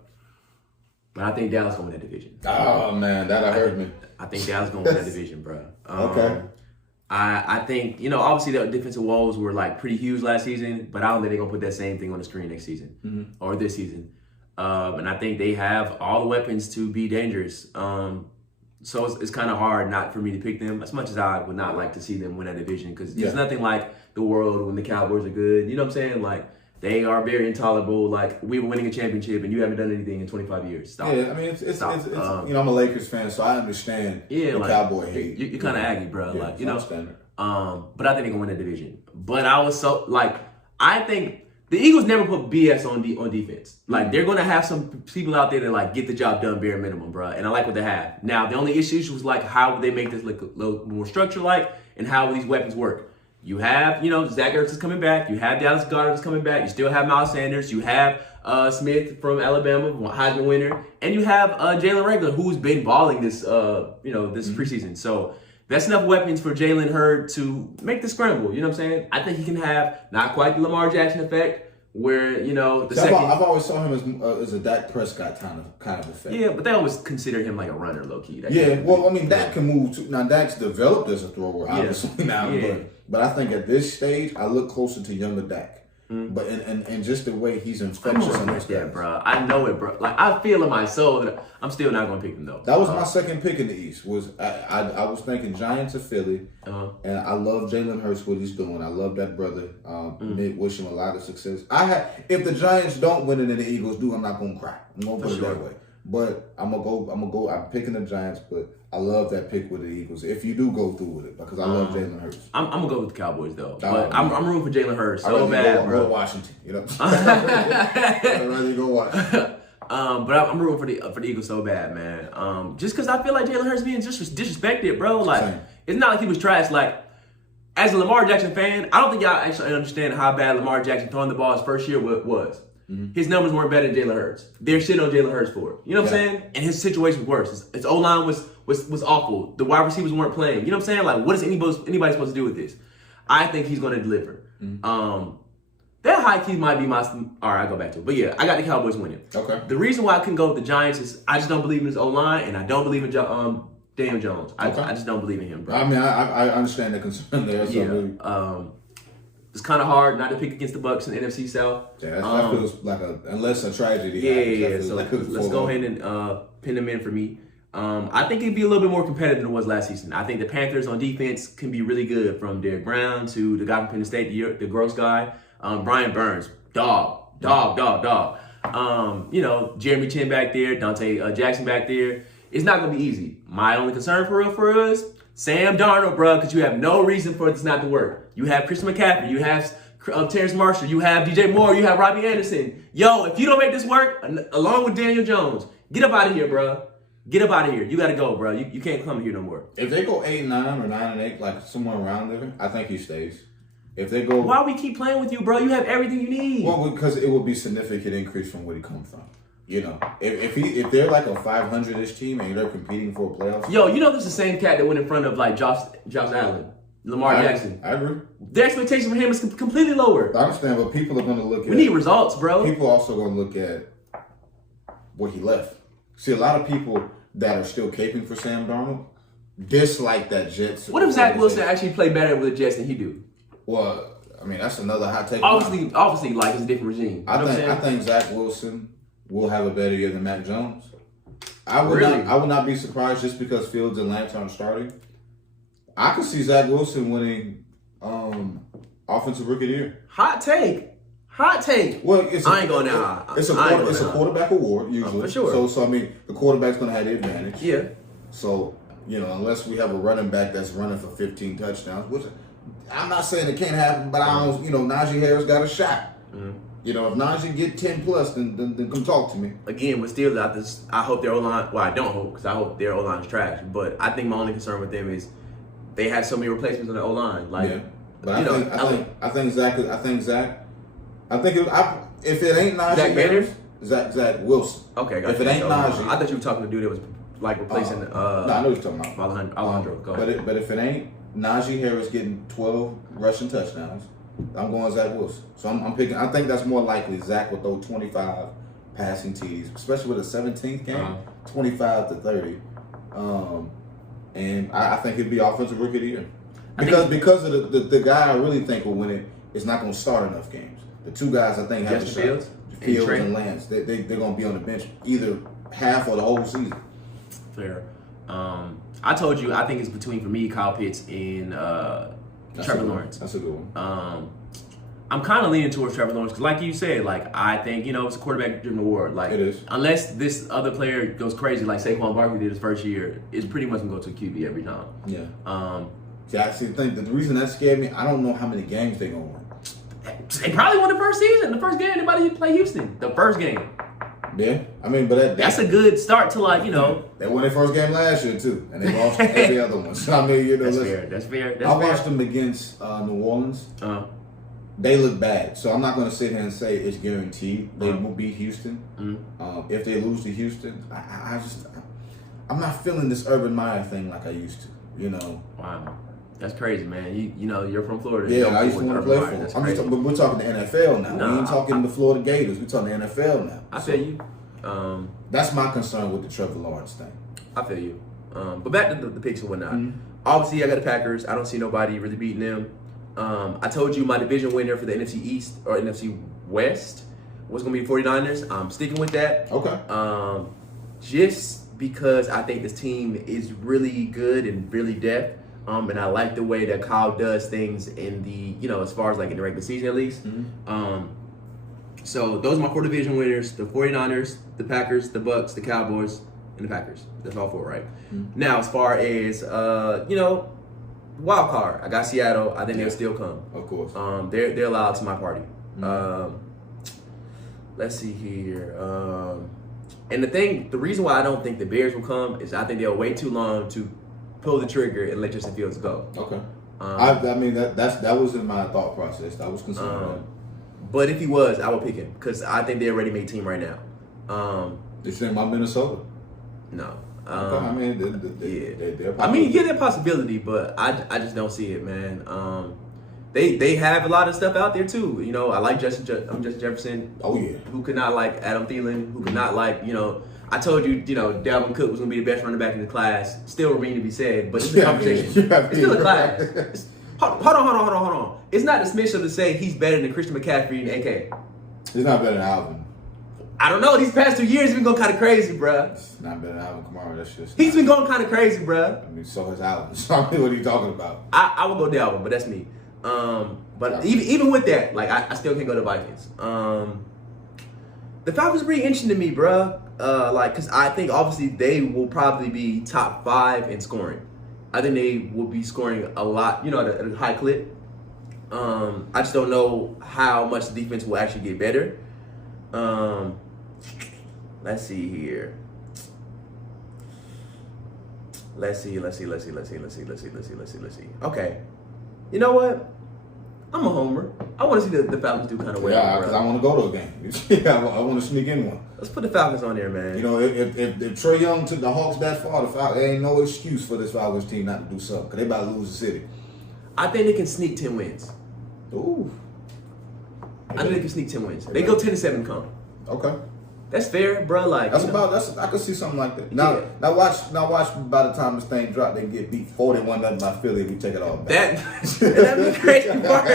But I think Dallas going to win that division. Oh, man, that'll hurt me. I think Dallas going to win that division, bro. Okay. I think, obviously the defensive woes were like pretty huge last season, but I don't think they're going to put that same thing on the screen next season or this season. And I think they have all the weapons to be dangerous. So it's kind of hard not for me to pick them, as much as I would not like to see them win that division, because there's nothing like the world when the Cowboys are good. You know what I'm saying? Like, they are very intolerable. Like, we were winning a championship and you haven't done anything in 25 years. Stop. Yeah, I mean, it's I'm a Lakers fan, so I understand the Cowboy hate. You're kind of aggy, bro. Yeah, like, I understand it. But I think they're going to win the division. But I was I think the Eagles never put BS on defense. Like, they're going to have some people out there that, like, get the job done bare minimum, bro. And I like what they have. Now, the only issue was, like, how would they make this look a little more structure-like, and how will these weapons work? You have, Zach Ertz is coming back. You have Dallas Goedert is coming back. You still have Miles Sanders. You have Smith from Alabama, Heisman winner. And you have Jalen Reagor, who's been balling this preseason. So that's enough weapons for Jalen Hurd to make the scramble. You know what I'm saying? I think he can have not quite the Lamar Jackson effect, where, I've always saw him as a Dak Prescott kind of effect. Yeah, but they always consider him like a runner, low-key. Dak can move too. Now, Dak's developed as a thrower, obviously, now. Yeah. But I think at this stage, I look closer to younger Dak. But and just the way he's infectious on those guys. Bro. I know it, bro. Like, I feel in my soul that I'm still not going to pick them, though. That was my second pick in the East. I was thinking Giants or Philly. And I love Jalen Hurts, what he's doing. I love that brother. Wish him a lot of success. If the Giants don't win it and the Eagles do, I'm not going to cry. I'm going to put it that way. But I'm picking the Giants, but I love that pick with the Eagles. If you do go through with it, because I love Jalen Hurts. I'm gonna go with the Cowboys though. But I'm rooting for Jalen Hurts so bad, bro. Go Washington, I'd rather go Washington. But I'm rooting for the Eagles so bad, man. Just because I feel like Jalen Hurts being disrespected, bro. Like, it's not like he was trash. Like, as a Lamar Jackson fan, I don't think y'all actually understand how bad Lamar Jackson throwing the ball his first year was. His numbers weren't better than Jalen Hurts. They're shit on Jalen Hurts for it. You know what I'm saying? And his situation was worse. His O-line was awful. The wide receivers weren't playing. You know what I'm saying? Like, what is anybody supposed to do with this? I think he's going to deliver. That high key might be my... All right, I'll go back to it. But yeah, I got the Cowboys winning. Okay. The reason why I couldn't go with the Giants is I just don't believe in his O-line, and I don't believe in Daniel Jones. I just don't believe in him, bro. I mean, I understand the concern there. So it's kind of hard not to pick against the Bucs in the NFC South. Yeah, that feels like unless a tragedy happens. So let's go ahead and pin them in for me. I think it'd be a little bit more competitive than it was last season. I think the Panthers on defense can be really good, from Derrick Brown to the guy from Penn State, the gross guy, Brian Burns, dog. Jeremy Chin back there, Dante Jackson back there. It's not going to be easy. My only concern for real is Sam Darnold, bro, because you have no reason for this not to work. You have Christian McCaffrey, you have Terrence Marshall, you have DJ Moore, you have Robbie Anderson. Yo, if you don't make this work, along with Daniel Jones, get up out of here, bro. Get up out of here. You got to go, bro. You can't come here no more. If they go 8-9 or 9-8, like somewhere around there, I think he stays. If they go, why we keep playing with you, bro? You have everything you need. Well, because it would be significant increase from where he comes from. If they're like a 500-ish team and they're competing for a playoff. Yo, this is the same cat that went in front of like Josh Allen, Lamar Jackson. I agree. The expectation for him is completely lower. I understand, but people are going to look at. We need results, bro. People also going to look at what he left. See, a lot of people that are still caping for Sam Darnold dislike that Jets. What if Zach Wilson actually played better with the Jets than he do? Well, I mean, that's another hot take. Obviously, like, it's a different regime. I think Zach Wilson will have a better year than Mac Jones. I would not be surprised just because Fields and Lance aren't starting. I could see Zach Wilson winning Offensive Rookie of the Year. Hot take. Well, I ain't going now. It's a quarterback award usually. For sure. So I mean, the quarterback's going to have the advantage. Yeah. So unless we have a running back that's running for 15 touchdowns, which I'm not saying it can't happen, but I don't. Najee Harris got a shot. Mm-hmm. If Najee get 10 plus, then come talk to me. Again, with Steelers, I hope their O-line. Well, I don't hope because I hope their O-line is trash. But I think my only concern with them is they have so many replacements on the O-line. But I think Zach. If it ain't Najee Harris, Zach Wilson. Okay, if it ain't Najee, I thought you were talking to dude that was replacing. No, I know what you're talking about. Alejandro. Go ahead. But if it ain't Najee Harris getting 12 rushing touchdowns, I'm going Zach Wilson. So I'm picking. I think that's more likely. Zach will throw 25 passing TDs, especially with a 17th game, 25 to 30. And I think he'd be Offensive Rookie of the Year because of the guy I really think will win it is not going to start enough games. The two guys I think have Fields and Lance. They're going to be on the bench either half or the whole season. Fair. I told you I think it's between for me Kyle Pitts and Trevor Lawrence. That's a good one. I'm kind of leaning towards Trevor Lawrence because, like you said, I think it's a quarterback-driven award. It is. Unless this other player goes crazy, like Saquon Barkley did his first year, it's pretty much gonna go to a QB every time. Yeah. See, I actually think that the reason that scared me, I don't know how many games they're gonna win. They probably won the first season, the first game anybody play Houston, the first game. Yeah, I mean, but that's a good start to They won their first game last year too, and they lost every other one. So I mean, that's fair. I watched them against New Orleans. They look bad, so I'm not going to sit here and say it's guaranteed they will beat Houston. Mm-hmm. If they lose to Houston, I'm not feeling this Urban Meyer thing like I used to. Wow, that's crazy, man. You're from Florida. Yeah, I used to want to play for them. But we're talking the NFL now. We ain't talking the Florida Gators. We're talking the NFL now. I feel you. That's my concern with the Trevor Lawrence thing. I feel you. But back to the picks and whatnot. Mm-hmm. Obviously, I got the Packers. I don't see nobody really beating them. I told you my division winner for the NFC East or NFC West was going to be the 49ers. I'm sticking with that. Okay. Just because I think this team is really good and really depth. And I like the way that Kyle does things in the, as far as in the regular season at least. Mm-hmm. So those are my 4 division winners: the 49ers, the Packers, the Bucks, the Cowboys, and the Packers. That's all 4, right? Mm-hmm. Now, as far as, wild card, I got Seattle. I think they'll still come. Of course. They're allowed to my party. Mm-hmm. Let's see here. And the reason why I don't think the Bears will come is I think they'll wait too long to pull the trigger and let Justin Fields go. Okay. I mean that was in my thought process. I was concerned with that. But if he was, I would pick him because I think they're a ready-made team right now. You think about Minnesota? No. I mean, they're they're a possibility, but I just don't see it, man. They have a lot of stuff out there too. I like Justin Jefferson. Oh yeah. Who could not like Adam Thielen? Who could not like I told you Dalvin Cook was gonna be the best running back in the class. Still remains to be said, but it's a conversation. It's still a class. Hold on. It's not dismissive to say he's better than Christian McCaffrey and AK. He's not better than Alvin. I don't know. These past 2 years, he's been going kind of crazy, bruh. It's not better than Alvin Kamara. That's just. He's been going kind of crazy, bruh. I mean, so has Alvin. So I mean, what are you talking about? I would go Dalvin, but that's me. But even with that, I still can't go to Vikings. The Falcons are pretty interesting to me, bruh. Because I think obviously they will probably be top 5 in scoring. I think they will be scoring a lot, at a high clip. I just don't know how much the defense will actually get better. Let's see here. Let's see. Okay. You know what? I'm a homer. I want to see the Falcons do kind of well. Yeah, because I want to go to a game. I want to sneak in one. Let's put the Falcons on there, man. If Trey Young took the Hawks that far, there ain't no excuse for this Falcons team not to do something because they about to lose the city. I think they can sneak 10 wins. Ooh. I think they can sneak 10 wins. They go 10-7 come. Okay. That's fair, bro. I could see something like that. Now watch. By the time this thing drop, they get beat 41-0 by Philly. We take it all back. That'd be crazy part.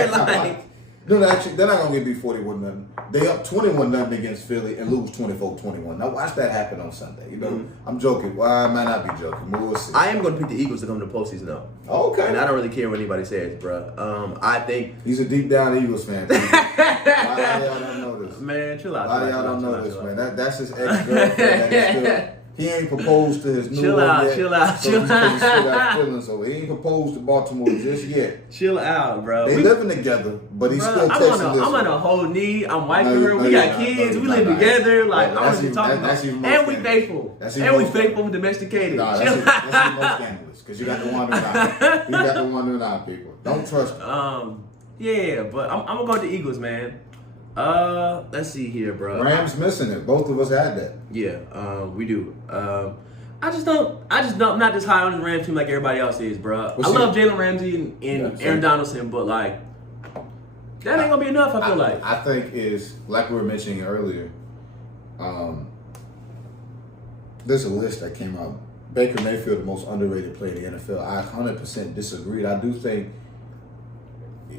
No, actually, they're not going to get beat 41-0. They up 21-0 against Philly and lose 24-21. Now watch that happen on Sunday. You know, I'm joking. Well, I might not be joking. But we'll see. I am going to pick the Eagles to come to the postseason, though. Okay. And I don't really care what anybody says, bro. I think he's a deep down Eagles fan. A lot of y'all don't know this. Man, chill out. A lot of y'all don't know this, man. That's his ex-girlfriend. He ain't proposed to his new chill one out, yet. chill out, so chill out. He still got feelings, so he ain't proposed to Baltimore just yet. Chill out, bro. They living together, but he's still texting this. I'm on a whole knee. I'm wiping her. We got kids. We live together. Like, I'm gonna be talking about. And we faithful. And we faithful and domesticated. Nah, that's even most scandalous because you got the wandering eye. You got the wandering eye, people. Don't trust them. Yeah, but I'm gonna go with the Eagles, man. Let's see here, bro. Rams missing it. Both of us had that. Yeah, we do. I'm not this high on the Rams team like everybody else is, bro. I love Jalen Ramsey and Aaron Donaldson, but like that ain't gonna be enough. I feel like. I think is like we were mentioning earlier. There's a list that came out. Baker Mayfield, the most underrated player in the NFL. I 100% disagreed. I do think,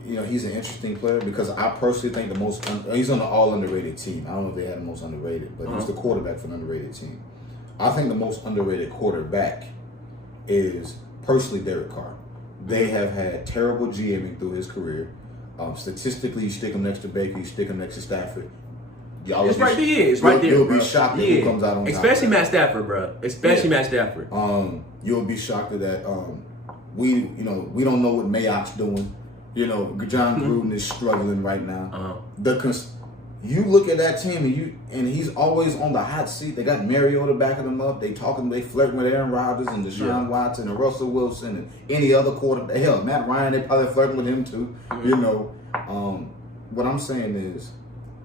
you know, he's an interesting player because I personally think he's on the all underrated team. I don't know if they had the most underrated, but he's the quarterback for an underrated team. I think the most underrated quarterback is personally Derek Carr. They have had terrible GMing through his career. Statistically, you stick him next to Baker, you stick him next to Stafford. It's right there. It's right there. You'll be shocked at who comes out on top. Especially Matt Stafford, bro. Especially Matt Stafford. You'll be shocked at that. We don't know what Mayock's doing. You know, John Gruden is struggling right now. You look at that team and he's always on the hot seat. They got Mariota backing him up. They flirting with Aaron Rodgers and Deshaun Watson and Russell Wilson and any other quarterback. Hell, Matt Ryan, they probably flirting with him too. You know, what I'm saying is,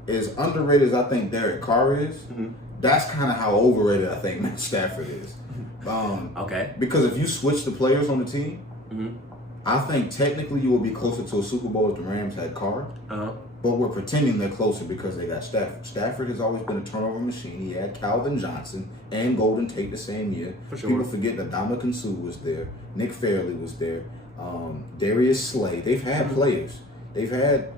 as underrated as I think Derek Carr is, that's kind of how overrated I think Matt Stafford is. Okay. Because if you switch the players on the team, I think technically you will be closer to a Super Bowl if the Rams had Carr. But we're pretending they're closer because they got Stafford. Stafford has always been a turnover machine. He had Calvin Johnson and Golden Tate the same year. For sure. People forget that Ndamukong Suh was there. Nick Fairley was there. Darius Slay. They've had players. They've had,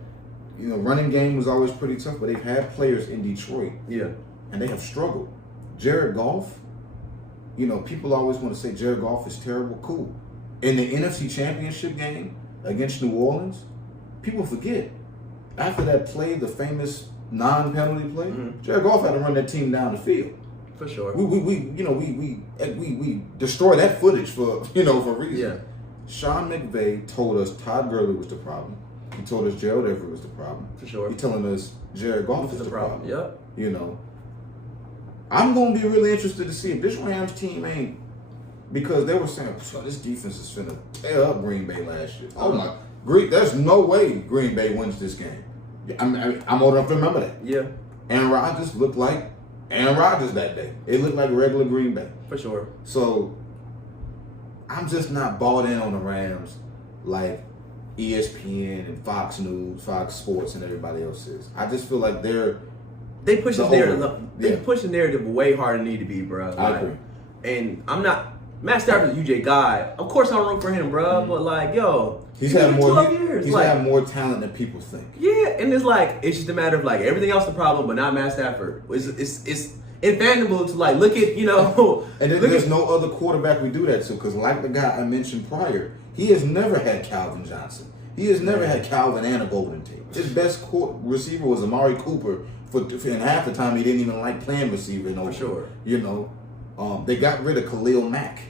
you know, running game was always pretty tough, but they've had players in Detroit. Yeah. And they have struggled. Jared Goff, you know, people always want to say Jared Goff is terrible. Cool. In the NFC Championship game against New Orleans, people forget. After that play, the famous non-penalty play, Jared Goff had to run that team down the field. For sure. We destroyed that footage for a reason. Yeah. Sean McVay told us Todd Gurley was the problem. He told us Gerald Everett was the problem. For sure. He's telling us Jared Goff is the problem. Yep. You know, I'm going to be really interested to see if this Rams team ain't, because they were saying, this defense is finna tear up Green Bay last year. Oh my, there's no way Green Bay wins this game. I'm old enough to remember that. Yeah. Aaron Rodgers looked like Aaron Rodgers that day. It looked like regular Green Bay. For sure. So I'm just not bought in on the Rams like ESPN and Fox News, Fox Sports, and everybody else is. I just feel like they push the narrative. They push the narrative way harder than they need to be, bro. I agree. And I'm not. Matt Stafford's a UJ guy. Of course, I'm rooting for him, bro. But like, yo, he's had more. 12 years. He's had more talent than people think. Yeah, and it's just a matter of like everything else the problem, but not Matt Stafford. It's invaluable to like look at And there's no other quarterback we do that to, because like the guy I mentioned prior, he has never had Calvin Johnson. He has never had Calvin and a Golden Tate. His best receiver was Amari Cooper. And half the time he didn't even like playing receiver. For sure. You know, they got rid of Khalil Mack.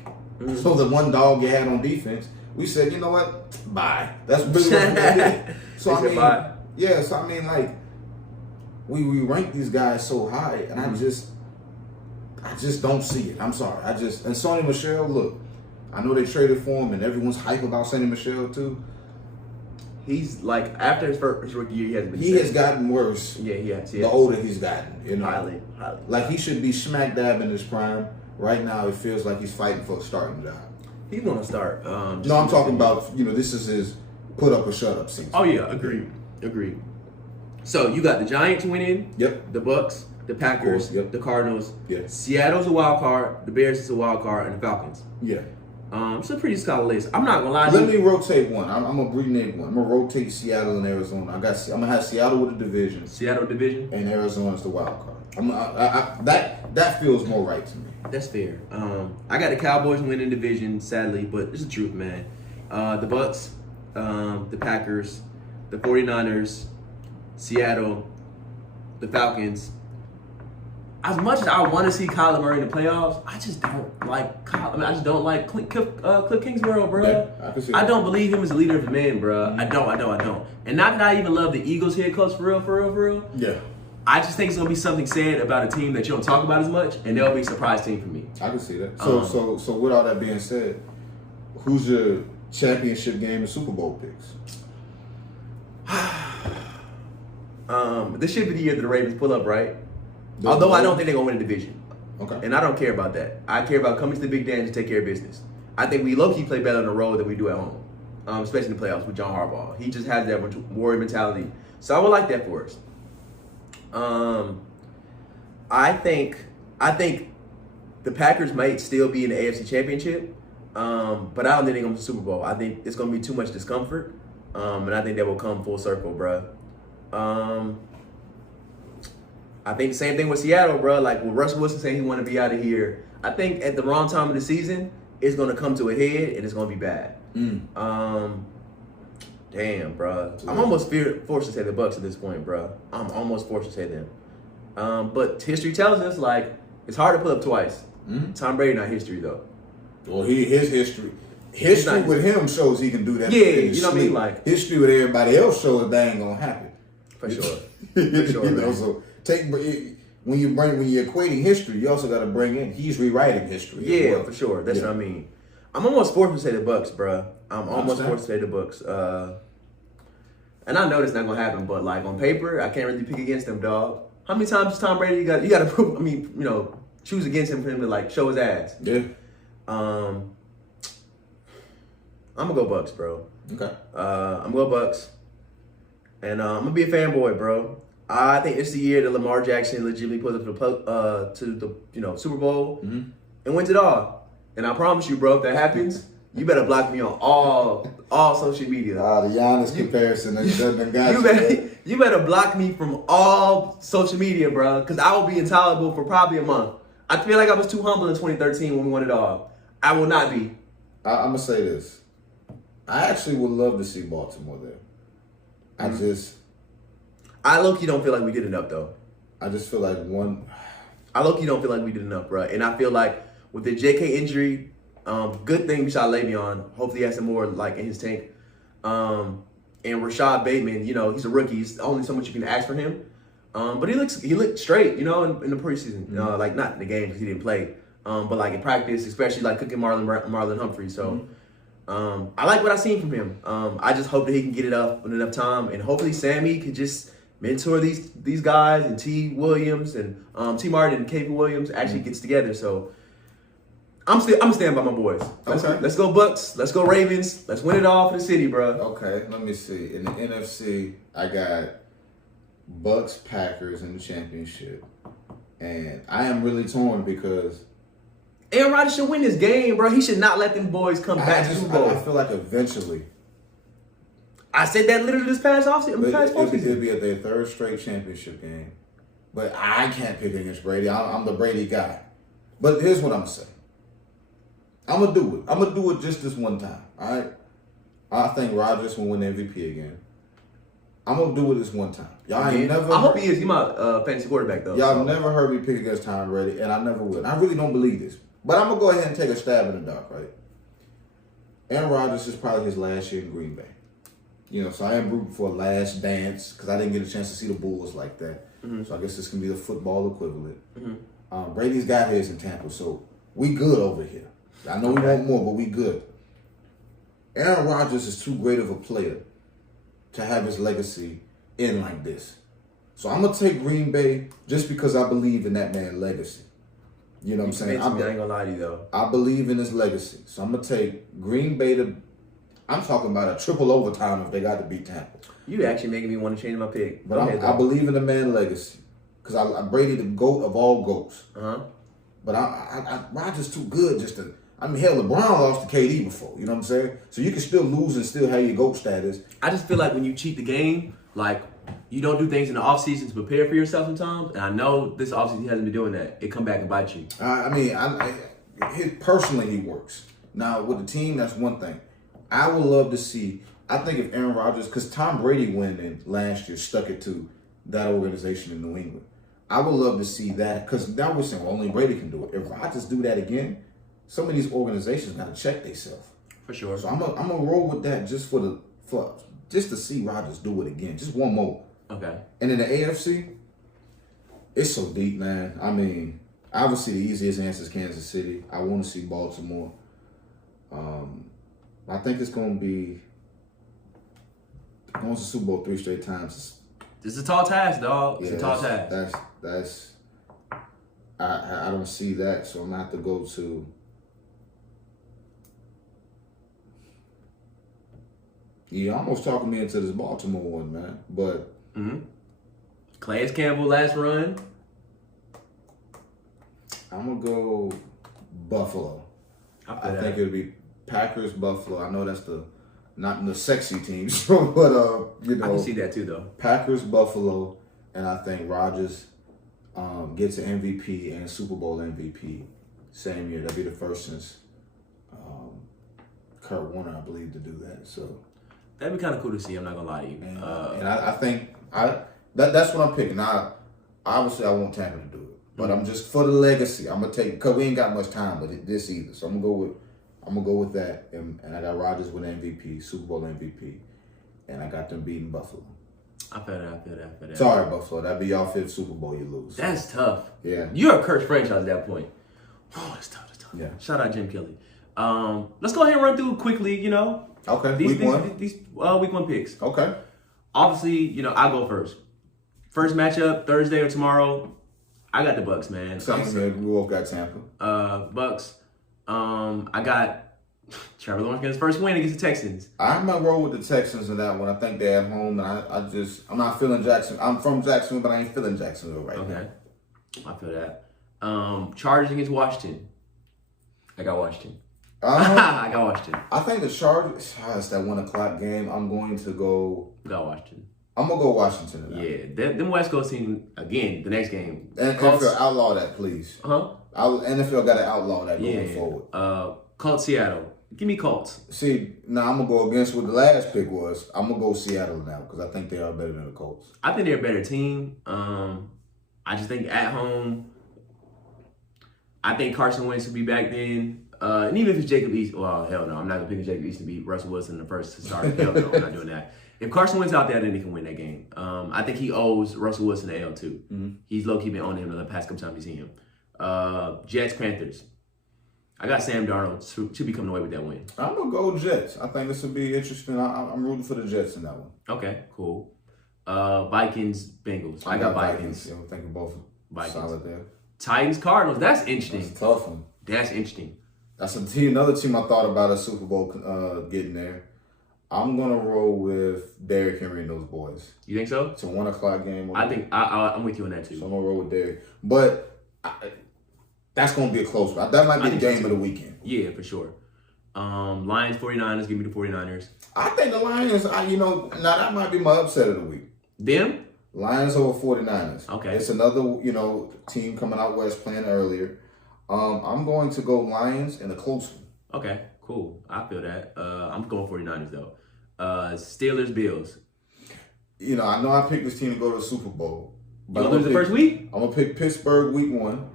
So the one dog you had on defense, we said, you know what? Bye. That's really what we did. So I mean, bye. Yeah. So I mean, like, we rank these guys so high, and I just don't see it. I'm sorry. And Sonny Michel, look, I know they traded for him, and everyone's hype about Sonny Michel too. He's like, after his first rookie year, he has gotten worse. Yeah, he has. The older he's gotten, you know, highly. Like he should be smack dab in his prime. Right now, it feels like he's fighting for a starting job. He's gonna start. No, I'm talking about, this is his put up or shut up season. Oh yeah, agreed. So you got the Giants winning. Yep. The Bucks, the Packers, Yep. the Cardinals. Yeah. Seattle's a wild card. The Bears is a wild card, and the Falcons. Yeah. It's a pretty solid list. I'm not gonna lie. Let me rotate one. I'm gonna rename one. I'm gonna rotate Seattle and Arizona. I'm gonna have Seattle with the division. Seattle division. And Arizona's the wild card. That feels more right to me. That's fair. I got the Cowboys winning division, sadly, but it's the truth, man. The Bucks, the Packers, the 49ers, Seattle, the Falcons. As much as I want to see Kyler Murray in the playoffs, I just don't like Kyle. I mean, I just don't like Cliff Kingsborough, bro. Yeah, I don't believe him as a leader of the men, bro. I don't. And not that I even love the Eagles head coach for real. Yeah. I just think it's gonna be something said about a team that you don't talk about as much, and they'll be a surprise team for me. I can see that. So with all that being said, who's your championship game and Super Bowl picks? This should be the year that the Ravens pull up, right? Although I don't think they're gonna win the division. Okay. And I don't care about that. I care about coming to the big dance and take care of business. I think we low-key play better on the road than we do at home, especially in the playoffs with John Harbaugh. He just has that warrior mentality. So I would like that for us. I think the Packers might still be in the AFC Championship, but I don't think they're going to the Super Bowl. I think it's going to be too much discomfort, and I think that will come full circle, bro. I think the same thing with Seattle, bro. Like when Russell Wilson saying he want to be out of here, I think at the wrong time of the season, it's going to come to a head and it's going to be bad. Damn, bro. I'm almost forced to say the Bucks at this point, bro. I'm almost forced to say them. But history tells us, like, it's hard to put up twice. Tom Brady not history, though. Well, his history with him shows he can do that. Yeah, you know what I mean? Like, history with everybody else shows that ain't gonna happen. For sure. For sure, you know, so when you're equating history, you also got to bring in he's rewriting history. Yeah, well. for sure. That's what I mean. I'm almost forced to say the Bucks, bro. I'm almost forced to say the Bucks. And I know that's not gonna happen, but like on paper, I can't really pick against them, dog. How many times does Tom Brady you got to prove? I mean, you know, choose against him for him to like show his ass. Yeah. I'm gonna go Bucks, bro. Okay. I'm gonna go Bucks, and I'm gonna be a fanboy, bro. I think it's the year that Lamar Jackson legitimately put up to the Super Bowl and wins it all. And I promise you, bro, if that happens, you better block me on all social media. The Giannis comparison doesn't got you better block me from all social media, bro, because I will be intolerable for probably a month. I feel like I was too humble in 2013 when we won it all. I will not be. I'm gonna say this. I actually would love to see Baltimore there. I low-key don't feel like we did enough, though. I just feel like I low-key don't feel like we did enough, bro. And I feel like with the JK injury, good thing we shot Le'Veon. Hopefully he has some more like in his tank. And Rashad Bateman, you know, he's a rookie. He's only so much you can ask for him. But he looked straight, you know, in the preseason. Like not in the game because he didn't play. But like in practice, especially like cooking Marlon Humphrey. So I like what I seen from him. I just hope that he can get it up in enough time, and hopefully Sammy could just mentor these guys, and T. Williams and T. Martin and KP Williams actually gets together. So I'm standing by my boys. Let's go Bucks. Let's go Ravens. Let's win it all for the city, bro. Okay, let me see. In the NFC, I got Bucks, Packers in the championship, and I am really torn because Aaron Rodgers should win this game, bro. He should not let them boys come back to the Super Bowl. I feel like eventually. I said that literally this past offseason. It'll be at their third straight championship game. But I can't pick against Brady. I'm the Brady guy. But here's what I'm going to say. I'm going to do it. I'm going to do it just this one time. All right? I think Rodgers will win the MVP again. I'm going to do it this one time. Y'all ain't never... I hope he is. He's my fantasy quarterback, though. Y'all never heard me pick against Tom Brady, and I never will. I really don't believe this. But I'm going to go ahead and take a stab in the dark, right? Aaron Rodgers is probably his last year in Green Bay. You know, so I am rooting for a last dance because I didn't get a chance to see the Bulls like that. So I guess this can be the football equivalent. Brady's got his in Tampa, so we good over here. I know we want more, but we good. Aaron Rodgers is too great of a player to have his legacy end like this. So I'm going to take Green Bay just because I believe in that man's legacy. You know what I'm saying? I ain't going to lie to you, though. I believe in his legacy. So I'm going to take Green Bay to... I'm talking about a triple overtime if they got to beat Tampa. You actually making me want to change my pick. But I believe in the man's legacy. Because I Brady the GOAT of all GOATs. But Rodgers too good just to... I mean, hell, LeBron lost to KD before. You know what I'm saying? So you can still lose and still have your GOAT status. I just feel like when you cheat the game, like you don't do things in the offseason to prepare for yourself sometimes. And I know this offseason he hasn't been doing that. It come back and bite you. Personally, he works. Now, with the team, that's one thing. I would love to see, I think if Aaron Rodgers, because Tom Brady winning last year stuck it to that organization in New England. I would love to see that, because now we're saying, well, only Brady can do it. If Rodgers do that again, some of these organizations got to check themselves. For sure. So I'm gonna roll with that just just to see Rodgers do it again. Just one more. Okay. And in the AFC, it's so deep, man. I mean, obviously the easiest answer is Kansas City. I want to see Baltimore. I think it's going to be going to Super Bowl 3 straight times. It's a tall task, dog. It's a tall task. That's I don't see that, so I'm gonna have to go to. You almost talking me into this Baltimore one, man. But Calais Campbell last run. I'm gonna go Buffalo. I think it'll be Packers, Buffalo. I know that's not the sexy teams, but you know. I can see that too, though. Packers, Buffalo, and I think Rodgers gets an MVP and a Super Bowl MVP same year. That'll be the first since Kurt Warner, I believe, to do that. So that'd be kind of cool to see. I'm not gonna lie to you. And I think that's what I'm picking. Now, obviously, I want Tampa to do it, but I'm just for the legacy. I'm gonna take, because we ain't got much time with this either. So I'm gonna go with that, and I got Rodgers with MVP, Super Bowl MVP, and I got them beating Buffalo. I feel that. Sorry, Buffalo. That'd be y'all 5th Super Bowl you lose. That's tough. Yeah. You're a cursed franchise at that point. Oh, that's tough. Yeah. Shout out Jim Kelly. Let's go ahead and run through quickly, you know. Okay, These week 1 picks. Okay. Obviously, you know, I'll go first. First matchup, Thursday or tomorrow. I got the Bucks, man. Same here. We both got Tampa. Bucks. I got Trevor Lawrence getting his first win against the Texans. I'm gonna roll with the Texans in that one. I think they're at home, and I'm not feeling Jackson. I'm from Jacksonville, but I ain't feeling Jacksonville right now. Okay, I feel that. Chargers against Washington. I got Washington. I got Washington. I think the Chargers. It's that 1 o'clock game. I'm going to go. Got Washington. I'm gonna go Washington tonight. Yeah, them West Coast team again. The next game. And NFL outlaw that, please. NFL got to outlaw that going forward. Colts, Seattle. Give me Colts. See, now I'm gonna go against what the last pick was. I'm gonna go Seattle now because I think they are better than the Colts. I think they're a better team. I just think at home, I think Carson Wentz will be back then. And even if it's Jacob Eason, well, hell no, I'm not gonna pick Jacob Eason to beat Russell Wilson the first to start. Hell no, I'm not doing that. If Carson Wentz out there, then he can win that game. I think he owes Russell Wilson the L too. He's low key been on him the past couple times we've seen him. Jets, Panthers. I got Sam Darnold to be coming away with that win. I'm gonna go Jets. I think this will be interesting. I'm rooting for the Jets in that one. Okay, cool. Vikings, Bengals. I got Vikings. Yeah, I'm thinking both Vikings. Solid there. Titans, Cardinals. That's interesting. That's a tough one. That's interesting. That's another team I thought about a Super Bowl getting there. I'm gonna roll with Derrick Henry and those boys. You think so? It's a 1 o'clock game. I think I'm with you on that too. So I'm gonna roll with Derrick, but that's gonna be a close one. That might be the game of the weekend. Yeah, for sure. Lions, 49ers. Give me the 49ers. I think the Lions. Now that might be my upset of the week. Them? Lions over 49ers. Okay. It's another team coming out west playing earlier. I'm going to go Lions in a close one. Okay, cool. I feel that. I'm going 49ers though. Steelers, Bills. I know I picked this team to go to the Super Bowl. But you lose the first week? I'm gonna pick Pittsburgh week 1,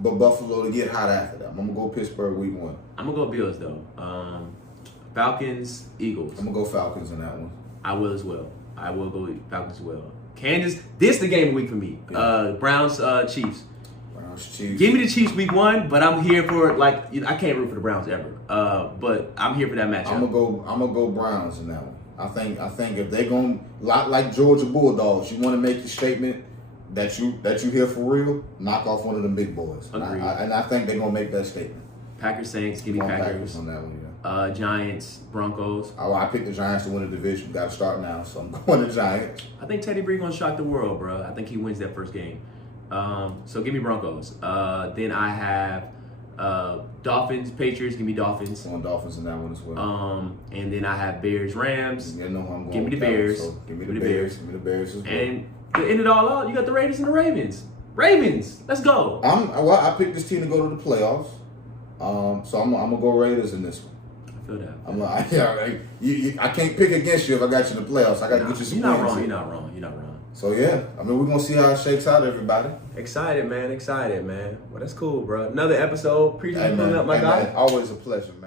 but Buffalo to get hot after that. I'm gonna go Pittsburgh week 1. I'm gonna go Bills though. Falcons, Eagles. I'm gonna go Falcons in that one. I will as well. I will go Falcons as well. Kansas. This is the game of the week for me. Yeah. Browns, Chiefs. Chiefs. Give me the Chiefs week 1, but I'm here for I can't root for the Browns ever. But I'm here for that matchup. I'm gonna go Browns in that one. I think if they're going like Georgia Bulldogs, you want to make your statement that you here for real, knock off one of the big boys. And I think they're gonna make that statement. Packers, Saints, give me Packers on that one. Yeah. Giants, Broncos. I picked the Giants to win the division. Got to start now, so I'm going to Giants. I think Teddy Bree gonna shock the world, bro. I think he wins that first game. So give me Broncos. Then I have Dolphins, Patriots. Give me Dolphins. I'm going Dolphins in that one as well. And then I have Bears, Rams. You know who I'm going Give me the with that one, Bears. so give me the Bears. Give me the Bears as well. And to end it all out, you got the Raiders and the Ravens. Ravens, let's go. I picked this team to go to the playoffs. So I'm gonna go Raiders in this one. I feel that. I'm like, I can't pick against you if I got you in the playoffs. I got to get you some You're not wins wrong. here. You're not wrong. You're not wrong. So yeah, I mean, we're gonna see how it shakes out, everybody. Excited, man. Excited, man. Well, that's cool, bro. Another episode. Appreciate you pulling up, my guy. Man, always a pleasure, man.